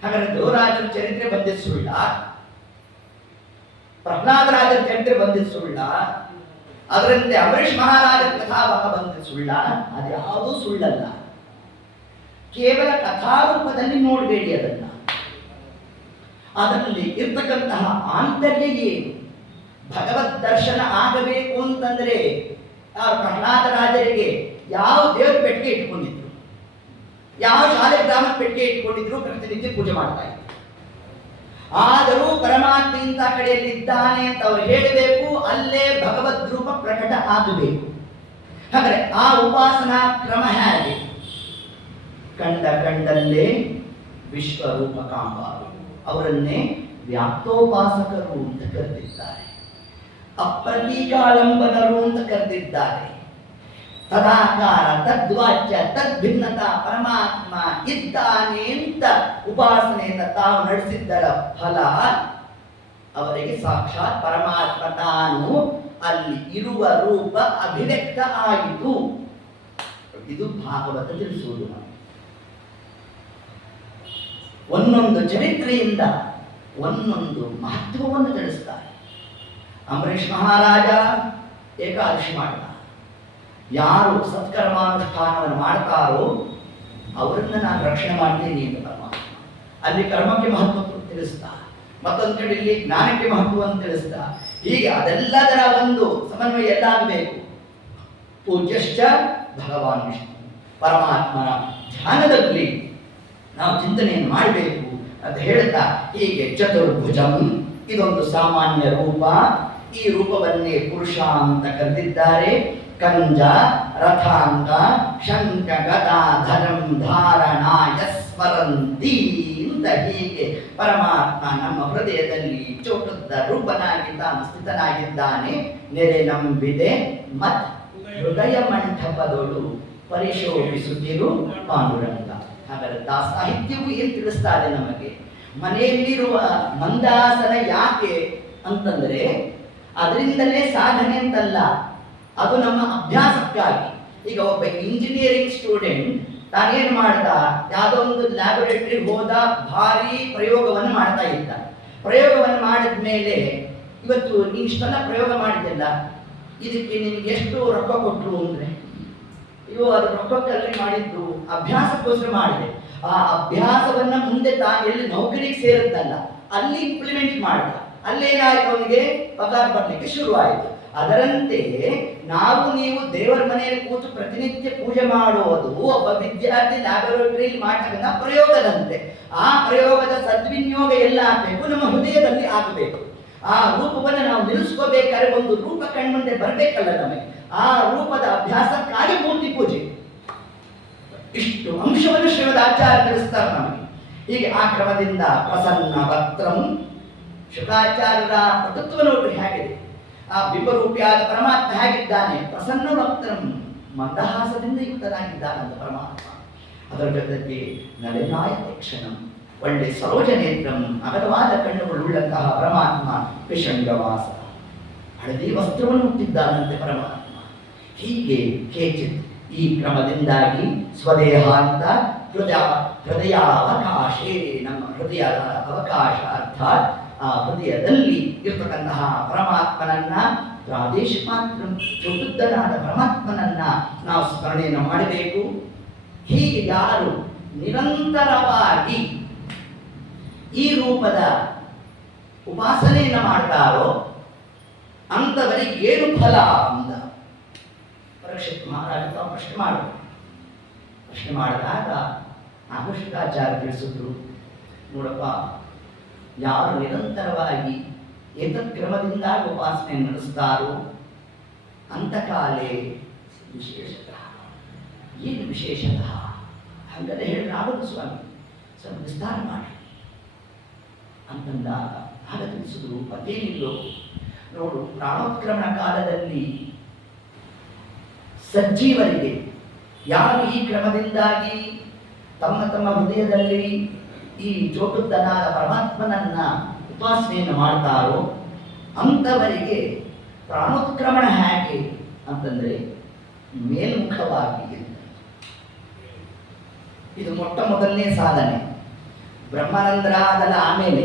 ಹಾಗಾದ್ರೆ ಧ್ರುವರಾಜರ ಚರಿತ್ರೆ ಬಂದಿದ್ದು ಸುಳ್ಳ? ಪ್ರಹ್ಲಾದರಾಜರ ಚರಿತ್ರೆ ಬಂದಿದ್ದು ಸುಳ್ಳ? ಅದರಂತೆ ಅಂಬರೀಷ್ ಮಹಾರಾಜರ ಕಥಾಭಾಗ ಬಂದಿದ್ದು ಸುಳ್ಳ? ಅದ್ಯಾವುದೂ ಸುಳ್ಳಲ್ಲ. ಕೇವಲ ಕಥಾರೂಪದಲ್ಲಿ ನೋಡಬೇಡಿ ಅದನ್ನ. ಅದರಲ್ಲಿ ಇರ್ತಕ್ಕಂತಹ ಆಂತರ್ಯ ಏನು? ಭಗವದ್ ದರ್ಶನ ಆಗಬೇಕು ಅಂತಂದ್ರೆ ಪ್ರಹ್ಲಾದರಾಜರಿಗೆ ಯಾವ ದೇವರ ಪೆಟ್ಟಿಗೆ ಇಟ್ಕೊಂಡಿದ್ರು, ಯಾವ ಶಾಲೆ ಗ್ರಾಮದ ಪೆಟ್ಟಿಗೆ ಇಟ್ಕೊಂಡಿದ್ರು, ಪ್ರತಿನಿತ್ಯ ಪೂಜೆ ಮಾಡ್ತಾ ಇದ್ರು. ಆದರೂ ಪರಮಾತ್ಮ ಇಂಥ ಕಡೆಯಲ್ಲಿ ಇದ್ದಾನೆ ಅಂತ ಅವರು ಹೇಳಬೇಕು, ಅಲ್ಲೇ ಭಗವದ್ ರೂಪ ಪ್ರಕಟ ಆಗಬೇಕು. ಹಾಗಾದ್ರೆ ಆ ಉಪಾಸನಾ ಕ್ರಮ ಹೇಗೆ? ಕಂಡಲ್ಲೇ ವಿಶ್ವರೂಪ ಕಾಂಬಾರು, ಅವರನ್ನೇ ವ್ಯಾಪ್ತೋಪಾಸಕರು ಅಂತ ಕರೆದಿದ್ದಾರೆ, ಅಪ್ರತೀಕಾಲಂಬನರು ಅಂತ ಕರೆದಿದ್ದಾರೆ. ತದಾಕಾರ ತದ್ವಾಚ್ಯ ತದ್ಭಿನ್ನತಾ ಪರಮಾತ್ಮ ಇದ್ದಾನೆ ಅಂತ ಉಪಾಸನೆಯಿಂದ ತಾವು ನಡೆಸಿದ್ದರ ಫಲ ಅವರಿಗೆ ಸಾಕ್ಷಾತ್ ಪರಮಾತ್ಮ ತಾನು ಅಲ್ಲಿ ಇರುವ ರೂಪ ಅಭಿವ್ಯಕ್ತ ಆಯಿತು. ಇದು ಭಾಗವತ ತಿಳಿಸುವುದು. ಒಂದೊಂದು ಚರಿತ್ರೆಯಿಂದ ಒಂದೊಂದು ಮಹತ್ವವನ್ನು ತಿಳಿಸ್ತಾರೆ. ಅಂಬರೀಷ್ ಮಹಾರಾಜ ಏಕಾದಶಿ ಮಾಡ್ತಾರೆ. ಯಾರು ಸತ್ಕರ್ಮಾನುಷ್ಠಾನವನ್ನು ಮಾಡ್ತಾರೋ ಅವರನ್ನ ನಾನು ರಕ್ಷಣೆ ಮಾಡ್ತೀನಿ ಅಂತ ಪರಮಾತ್ಮ ಅಲ್ಲಿ ಕರ್ಮಕ್ಕೆ ಮಹತ್ವ ತಿಳಿಸ್ತಾ, ಮತ್ತೊಂದು ಕಡೆ ಇಲ್ಲಿ ಜ್ಞಾನಕ್ಕೆ ಮಹತ್ವವನ್ನು ತಿಳಿಸ್ತಾ, ಹೀಗೆ ಅದೆಲ್ಲದರ ಒಂದು ಸಮನ್ವಯ ಎಲ್ಲ ಆಗಬೇಕು. ಪೂಜ್ಯಶ್ಚ ಭಗವಾನ್ ವಿಷ್ಣು, ಪರಮಾತ್ಮನ ಧ್ಯಾನದಲ್ಲಿ ನಾವು ಚಿಂತನೆಯನ್ನು ಮಾಡಬೇಕು ಅಂತ ಹೇಳ್ತಾ, ಹೀಗೆ ಚತುರ್ಭುಜಂ ಇದೊಂದು ಸಾಮಾನ್ಯ ರೂಪ. ಈ ರೂಪವನ್ನೇ ಪುರುಷ ಅಂತ ಕರೆದಿದ್ದಾರೆ. ಕಂಜ ರಥಾಂಗ ಶಂಖ ಗದಾಧರಂ ಧಾರಣಾಯ ಸ್ಮರಂತಿ ಅಂತ ಹೀಗೆ ಪರಮಾತ್ಮ ನಮ್ಮ ಹೃದಯದಲ್ಲಿ ಚೋಟುದ್ದ ರೂಪನಾಗಿ ತಾನು ಸ್ಥಿತನಾಗಿದ್ದಾನೆ. ನೆರೆ ನಂಬಿದೆ ಮತ್ ಹೃದಯ ಮಂಟಪದೊಳು ಪರಿಶೋಭಿಸುತ್ತಿರು ಪಾಂಡುರಂಗ. ಹಾಗಾದ್ರೆ ಸಾಹಿತ್ಯವು ಏನು ತಿಳಿಸ್ತಾರೆ ನಮಗೆ? ಮನೆಯಲ್ಲಿರುವ ಮಂದಾಸನ ಯಾಕೆ ಅಂತಂದ್ರೆ ಅದರಿಂದಲೇ ಸಾಧನೆ ಅಂತಲ್ಲ, ಅದು ನಮ್ಮ ಅಭ್ಯಾಸಕ್ಕಾಗಿ. ಈಗ ಒಬ್ಬ ಇಂಜಿನಿಯರಿಂಗ್ ಸ್ಟೂಡೆಂಟ್ ತಾನೇನು ಮಾಡ್ದ, ಯಾವುದೋ ಒಂದು ಲ್ಯಾಬೊರೇಟರಿ ಹೋದ, ಭಾರಿ ಪ್ರಯೋಗವನ್ನು ಮಾಡ್ತಾ ಇದ್ದ. ಪ್ರಯೋಗವನ್ನು ಮಾಡಿದ ಮೇಲೆ ಇವತ್ತು ನೀನು ಇಷ್ಟೆಲ್ಲ ಪ್ರಯೋಗ ಮಾಡಿದ್ದೆಲ್ಲ, ಇದಕ್ಕೆ ನಿನಗೆ ಎಷ್ಟು ರೊಕ್ಕ ಕೊಟ್ಟರು ಅಂದರೆ, ಇವು ಅದು ರೊಕ್ಕಕ್ಕಲ್ಲಿ ಮಾಡಿದ್ದು ಅಭ್ಯಾಸಕ್ಕೋಸ್ಕರ ಮಾಡಿದೆ. ಆ ಅಭ್ಯಾಸವನ್ನ ಮುಂದೆ ತಾನು ಎಲ್ಲಿ ನೌಕರಿಗೆ ಸೇರಿದ್ದಲ್ಲ ಅಲ್ಲಿ ಇಂಪ್ಲಿಮೆಂಟ್ ಮಾಡ್ದ. ಅಲ್ಲೇನಾಯ್ತು, ಅವನಿಗೆ ಪಗಾರ ಬರಲಿಕ್ಕೆ ಶುರುವಾಯಿತು. ಅದರಂತೆ ನಾವು ನೀವು ದೇವರ ಮನೆಯಲ್ಲಿ ಕೂತು ಪ್ರತಿನಿತ್ಯ ಪೂಜೆ ಮಾಡುವುದು ಒಬ್ಬ ವಿದ್ಯಾರ್ಥಿ ಲ್ಯಾಬೊರೇಟರಿಯಲ್ಲಿ ಮಾಡ್ತಕ್ಕಂಥ ಪ್ರಯೋಗದಂತೆ. ಆ ಪ್ರಯೋಗದ ಸದ್ವಿನಿಯೋಗ ಎಲ್ಲ ಆಗಬೇಕು, ನಮ್ಮ ಹೃದಯದಲ್ಲಿ ಆಗಬೇಕು. ಆ ರೂಪವನ್ನು ನಾವು ನಿಲ್ಲಿಸ್ಕೋಬೇಕಾದ್ರೆ ಒಂದು ರೂಪ ಕಣ್ಮುಂದೆ ಬರಬೇಕಲ್ಲ ನಮಗೆ. ಆ ರೂಪದ ಅಭ್ಯಾಸಕ್ಕಾಗಿ ಮೂರ್ತಿ ಪೂಜೆ. ಇಷ್ಟು ಅಂಶವನ್ನು ಶ್ರೀಮದ್ ಆಚಾರ್ಯ ತಿಳಿಸ್ತಾರೆ ನಮಗೆ. ಹೀಗೆ ಆ ಕ್ರಮದಿಂದ ಪ್ರಸನ್ನ ವಕ್ತ್ರಂ, ಶುಕಾಚಾರ್ಯರ ಪಟುತ್ವ ನೋಡ್ರಿ ಹೇಗಿದೆ. ಆ ಬಿಂಬರೂಪಿಯಾದ ಪರಮಾತ್ಮ ಹೇಗಿದ್ದಾನೆ? ಪ್ರಸನ್ನ ವಕ್ತ್ರಂ, ಮಂದಹಾಸದಿಂದ ಯುಕ್ತನಾಗಿದ್ದಾನಂತ ಪರಮಾತ್ಮ. ಅದರ ಜೊತೆಗೆ ನಳಿನಾಯತೆ ಕ್ಷಣಂ, ಒಳ್ಳೆ ಸರೋಜ ನೇತ್ರಂ, ಅಗಲವಾದ ಕಣ್ಣುಗಳುಳ್ಳಂತಹ ಪರಮಾತ್ಮ. ಪಿಶಂಗವಾಸ, ಹಳದಿ ವಸ್ತ್ರವನ್ನು ಹುಟ್ಟಿದ್ದಾನಂತೆ ಪರಮಾತ್ಮ. ಹೀಗೆ ಕೇಚಿತ್ ಈ ಕ್ರಮದಿಂದಾಗಿ ಸ್ವದೇಹ ಅಂತ ಹೃದಯಾವಕಾಶೇ, ನಮ್ಮ ಹೃದಯದ ಅವಕಾಶ ಅರ್ಥಾತ್ ಆ ಹೃದಯದಲ್ಲಿ ಇರ್ತಕ್ಕಂತಹ ಪರಮಾತ್ಮನನ್ನ, ಪ್ರಾದೇಶ ಮಾತ್ರ ಚತುರ್ಧನಾದ ಪರಮಾತ್ಮನನ್ನ ನಾವು ಸ್ಮರಣೆಯನ್ನು ಮಾಡಬೇಕು. ಹೀಗೆ ಯಾರು ನಿರಂತರವಾಗಿ ಈ ರೂಪದ ಉಪಾಸನೆಯನ್ನು ಮಾಡ್ತಾರೋ ಅಂಥವರಿಗೆ ಏನು ಫಲ ಅಂತ ಪರೀಕ್ಷಿತ್ ಮಹಾರಾಜ ತಾವು ಪ್ರಶ್ನೆ ಮಾಡಿದಾಗ ಆಕರ್ಷಕಾಚಾರ್ಯ ತಿಳಿಸಿದ್ರು, ನೋಡಪ್ಪ, ಯಾರು ನಿರಂತರವಾಗಿ ಏತತ್ಕ್ರಮದಿಂದ ಉಪಾಸನೆ ನಡೆಸ್ತಾರೋ ಅಂತಕಾಲೇ ವಿಶೇಷತಃ. ಏನು ವಿಶೇಷತಃ ಹಾಗಾದ್ರೆ ಹೇಳಿರಾಗದು ಸ್ವಾಮಿ, ಸ್ವಲ್ಪ ವಿಸ್ತಾರ ಮಾಡಿ ಅಂತಂದಾಗ ಆಗ ತಿಳಿಸಿದ್ರು. ಮತ್ತೇನಿಲ್ಲೋ ನೋಡು, ಪ್ರಾಣೋತ್ಕ್ರಮಣ ಕಾಲದಲ್ಲಿ ಸಜ್ಜೀವರಿಗೆ ಯಾರು ಈ ಕ್ರಮದಿಂದಾಗಿ ತಮ್ಮ ತಮ್ಮ ಹೃದಯದಲ್ಲಿ ಈ ಚೋಟುದ್ದನಾದ ಪರಮಾತ್ಮನನ್ನ ಉಪಾಸನೆಯನ್ನು ಮಾಡ್ತಾರೋ ಅಂಥವರಿಗೆ ಪ್ರಾಣೋತ್ಕ್ರಮಣ ಹೇಗೆ ಅಂತಂದ್ರೆ ಮೇಲ್ಮುಖವಾಗಿ. ಇದು ಮೊಟ್ಟ ಮೊದಲನೇ ಸಾಧನೆ. ಬ್ರಹ್ಮಾನಂದರಾದಲ ಆಮೇಲೆ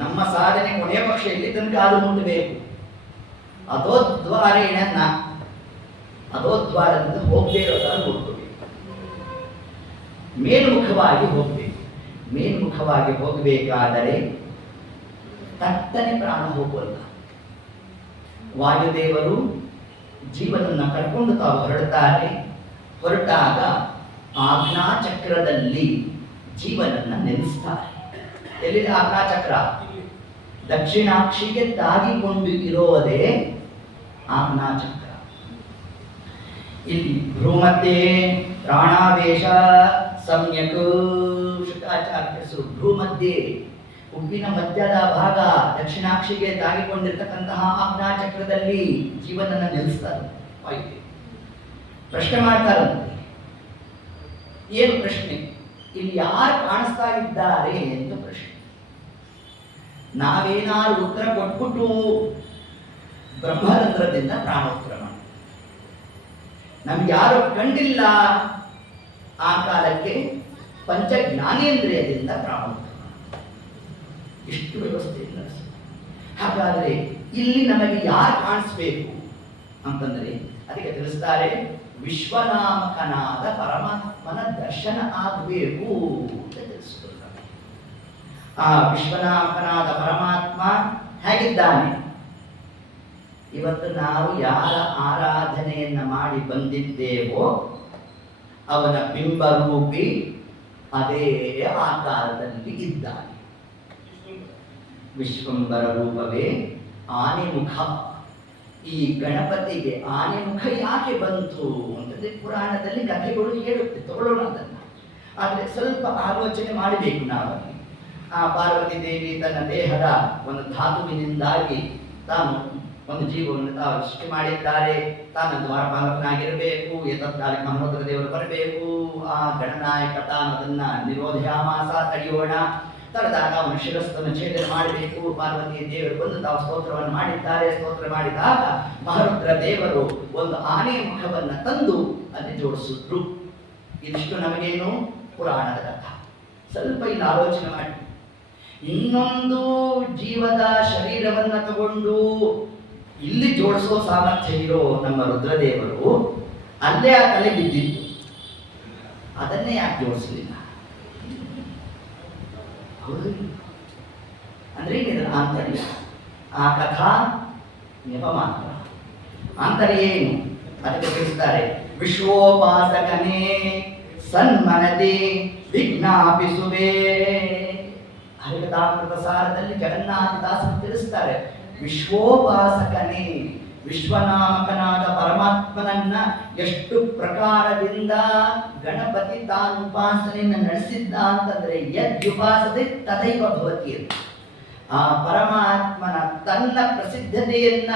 ನಮ್ಮ ಸಾಧನೆ ಕೊನೆಯ ಪಕ್ಷ ಎಲ್ಲಿ ತನಕ ಆದರೂ ಮುಟ್ಟಬೇಕು. ಅಧೋದ್ವಾರದಿಂದ ಹೋಗದೇ ಇರೋ ಥರ ನೋಡ್ಕೋಬೇಕು, ಮೇಲ್ಮುಖವಾಗಿ ಹೋಗ್ಬೇಕು. ಮೇಲ್ಮುಖವಾಗಿ ಹೋಗಬೇಕಾದರೆ ತಟ್ಟನೆ ಪ್ರಾಣ ಹೋಗುವಲ್ಲ. ವಾಯುದೇವರು ಜೀವನನ್ನು ಕರ್ಕೊಂಡು ತಾವು ಹೊರಡ್ತಾರೆ. ಹೊರಟಾಗ ಆಜ್ಞಾಚಕ್ರದಲ್ಲಿ ಜೀವನನ್ನ ನೆಲೆಸ್ತಾರೆ. ಎಲ್ಲಿದೆ ಆಜ್ಞಾಚಕ್ರ? ದಕ್ಷಿಣಾಕ್ಷಿಗೆ ತಾಗಿಕೊಂಡು ಇರೋದೇ ಆಜ್ಞಾಚಕ್ರ. ಇಲ್ಲಿ ಭ್ರೂಮಧ್ಯೆ ಪ್ರಾಣಾವೇಶ ಸಮ್ಯಕ್ ಶುಕಾಚಾರ್ಯರು ಭ್ರೂಮಧ್ಯೆ ಉಬ್ಬಿನ ಮಧ್ಯದ ಭಾಗ ದಕ್ಷಿಣಾಕ್ಷಿಗೆ ತಾಗಿಕೊಂಡಿರ್ತಕ್ಕಂತಹ ಆಜ್ಞಾಚಕ್ರದಲ್ಲಿ ಜೀವನನ್ನ ನಿಲ್ಲಿಸ್ತಾರೆ. ಪ್ರಶ್ನೆ ಮಾಡ್ತಾರಂತೆ. ಏನು ಪ್ರಶ್ನೆ? ಇಲ್ಲಿ ಯಾರು ಕಾಣಿಸ್ತಾ ಇದ್ದಾರೆ ಅಂತ ಪ್ರಶ್ನೆ. ನಾವೇನಾದ್ರು ಉತ್ತರ ಕೊಟ್ಬಿಟ್ಟು ಬ್ರಹ್ಮರಂಧ್ರದಿಂದ ಪ್ರಾಣೋತ್ತರ ಮಾಡಿ, ನಮ್ಗೆ ಯಾರು ಕಂಡಿಲ್ಲ ಆ ಕಾಲಕ್ಕೆ ಪಂಚ ಜ್ಞಾನೇಂದ್ರಿಯದಿಂದ ಪ್ರಾಣೋತ್ತರ. ಇಷ್ಟು ವ್ಯವಸ್ಥೆಯಿಂದ ಹಾಗಾದರೆ ಇಲ್ಲಿ ನಮಗೆ ಯಾರು ಕಾಣಿಸ್ಬೇಕು ಅಂತಂದ್ರೆ ಅದಕ್ಕೆ ತಿಳಿಸ್ತಾರೆ, ವಿಶ್ವನಾಮಕನಾದ ಪರಮಾತ್ಮನ ದರ್ಶನ ಆಗಬೇಕು ಅಂತ ತಿಳಿಸ್ತಾರೆ. ಆ ವಿಶ್ವನಾಮಕನಾದ ಪರಮಾತ್ಮ ಹೇಗಿದ್ದಾನೆ? ಇವತ್ತು ನಾವು ಯಾರ ಆರಾಧನೆಯನ್ನ ಮಾಡಿ ಬಂದಿದ್ದೇವೋ ಅವನ ಬಿಂಬರೂಪಿ ಅದೇ ಆಕಾರದಲ್ಲಿ ಇದ್ದಾನೆ. ವಿಶ್ವಂಬರ ರೂಪವೇ ಆನೆಮುಖ. ಈ ಗಣಪತಿಗೆ ಆನೆಮುಖ ಯಾಕೆ ಬಂತು ಅಂತಂದ್ರೆ ಪುರಾಣದಲ್ಲಿ ಕಥೆಗಳು ಹೇಳುತ್ತೆ, ತಗೊಳ್ಳೋಣ ಅದನ್ನ. ಆದರೆ ಸ್ವಲ್ಪ ಆಲೋಚನೆ ಮಾಡಬೇಕು ನಾವು. ಆ ಪಾರ್ವತಿ ದೇವಿ ತನ್ನ ದೇಹದ ಒಂದು ಧಾತುವಿನಿಂದಾಗಿ ತಾನು ಒಂದು ಜೀವವನ್ನು ತಾವು ಸೃಷ್ಟಿ ಮಾಡಿದ್ದಾರೆ. ತಾನು ದ್ವಾರಪಾಲಕನಾಗಿರಬೇಕು, ಎತ್ತತ್ಕಾಲಕ್ಕೆ ಮಹೋದರ ದೇವರು ಬರಬೇಕು. ಆ ಗಣನಾಯಕ ತಾನು ಅದನ್ನ ನಿರೋಧಯಾಮಾಸ, ತಡೆಯೋಣ, ತಡೆದಾಗ ಅವನ ಶಿರಸ್ಸನ್ನು ಛೇದನ ಮಾಡಬೇಕು. ಪಾರ್ವತಿ ದೇವರು ಬಂದು ತಾವು ಸ್ತೋತ್ರವನ್ನು ಮಾಡಿದ್ದಾರೆ. ಸ್ತೋತ್ರ ಮಾಡಿದಾಗ ಮಹರುದ್ರ ದೇವರು ಒಂದು ಆನೆ ಮುಖವನ್ನು ತಂದು ಅಲ್ಲಿ ಜೋಡಿಸಿದ್ರು. ಇದಿಷ್ಟು ನಮಗೇನು ಪುರಾಣದ ಕಥೆ. ಸ್ವಲ್ಪ ಇಲ್ಲಿ ಆಲೋಚನೆ ಮಾಡಿ. ಇನ್ನೊಂದು ಜೀವದ ಶರೀರವನ್ನ ತಗೊಂಡು ಇಲ್ಲಿ ಜೋಡಿಸೋ ಸಾಮರ್ಥ್ಯ ಇರೋ ನಮ್ಮ ರುದ್ರದೇವರು ಅಲ್ಲೇ ಆ ತಲೆ ಬಿದ್ದಿತ್ತು, ಅದನ್ನೇ ಯಾಕೆ ಜೋಡಿಸಲಿಲ್ಲ? ಅಂದ್ರೆ ಇದರ ಆಂತರ್ಯ. ಆ ಕಥಾ ನೆಪ ಮಾತ್ರ. ಆಂತರ್ಯ ಏನು ಅದಕ್ಕೆ ತಿಳಿಸ್ತಾರೆ. ವಿಶ್ವೋಪಾಸಕನೇ ಸನ್ಮನದಿ ವಿಜ್ಞಾಪಿಸುವೆ. ಹರಿಕಥಾಮೃತ ಸಾರದಲ್ಲಿ ಜಗನ್ನಾಥದಾಸರು ತಿಳಿಸ್ತಾರೆ, ವಿಶ್ವೋಪಾಸಕನೇ, ವಿಶ್ವನಾಮಕನಾದ ಪರಮಾತ್ಮನನ್ನ ಎಷ್ಟು ಪ್ರಕಾರದಿಂದ ಗಣಪತಿ ತಾನು ಉಪಾಸನೆಯನ್ನು ನಡೆಸಿದ್ದ ಅಂತಂದ್ರೆ ಯದ್ಯುಪಾಸತೆ ತದೈವ ಭವತಿ. ಆ ಪರಮಾತ್ಮನ ತನ್ನ ಪ್ರಸಿದ್ಧತೆಯನ್ನ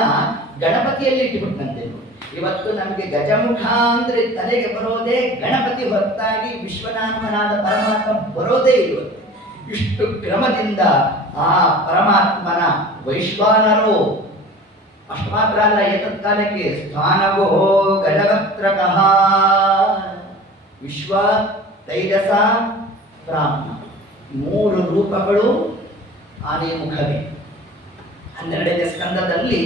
ಗಣಪತಿಯಲ್ಲಿ ಇಟ್ಟುಬಿಟ್ಟಂತೆ. ಇವತ್ತು ನಮಗೆ ಗಜಮುಖ ಅಂದ್ರೆ ತಲೆಗೆ ಬರೋದೇ ಗಣಪತಿ ಹೊರತಾಗಿ ವಿಶ್ವನಾಮಕನಾದ ಪರಮಾತ್ಮ ಬರೋದೇ ಇರುತ್ತೆ. ಇಷ್ಟು ಕ್ರಮದಿಂದ ಆ ಪರಮಾತ್ಮನ ವೈಶ್ವಾನರು ಅಷ್ಟು ಮಾತ್ರ ಅಲ್ಲ, ಏತತ್ಕಾಲಕ್ಕೆ ಸ್ಥಾನವೋ ಗಜವಕ್ತ್ರಕಃ ವಿಶ್ವ ತೈಜಸ ಬ್ರಾಹ್ಮಣ, ಮೂರು ರೂಪಗಳು ಆನೆ ಮುಖವೇ. 12ನೇ ಸ್ಕಂದದಲ್ಲಿ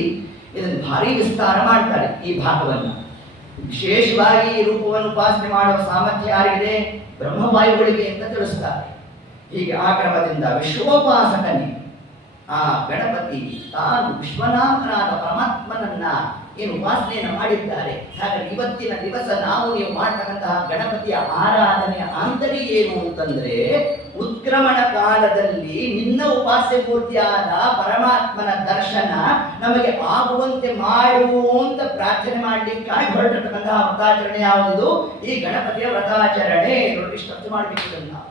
ಇದನ್ನು ಭಾರಿ ವಿಸ್ತಾರ ಮಾಡ್ತಾರೆ ಈ ಭಾಗವನ್ನು. ವಿಶೇಷವಾಗಿ ಈ ರೂಪವನ್ನು ಉಪಾಸನೆ ಮಾಡುವ ಸಾಮರ್ಥ್ಯ ಯಾರಿಗಿದೆ? ಬ್ರಹ್ಮವಾಯುಗಳಿಗೆ ಅಂತ ತಿಳಿಸ್ತಾರೆ. ಹೀಗೆ ಆ ಕ್ರಮದಿಂದ ವಿಶ್ವೋಪಾಸಕನೇ ಆ ಗಣಪತಿ ತಾನು ವಿಶ್ವನಾಮಕನಾದ ಪರಮಾತ್ಮನನ್ನ ಏನು ಉಪಾಸನೆಯನ್ನು ಮಾಡಿದ್ದಾರೆ. ಹಾಗಾಗಿ ಇವತ್ತಿನ ದಿವಸ ನಾವು ನೀವು ಮಾಡತಕ್ಕಂತಹ ಗಣಪತಿಯ ಆರಾಧನೆಯ ಆಂತರ್ಯ ಏನು ಅಂತಂದ್ರೆ, ಉತ್ಕ್ರಮಣ ಕಾಲದಲ್ಲಿ ನಿನ್ನ ಉಪಾಸ್ಯ ಮೂರ್ತಿಯಾದ ಪರಮಾತ್ಮನ ದರ್ಶನ ನಮಗೆ ಆಗುವಂತೆ ಮಾಡುವಂತ ಪ್ರಾರ್ಥನೆ ಮಾಡಲಿಕ್ಕಾಗಿ ಹೊರಟಿರ್ತಕ್ಕಂತಹ ವ್ರತಾಚರಣೆ ಯಾವುದು? ಈ ಗಣಪತಿಯ ವ್ರತಾಚರಣೆ. ಇಷ್ಟು ಮಾಡಬೇಕು.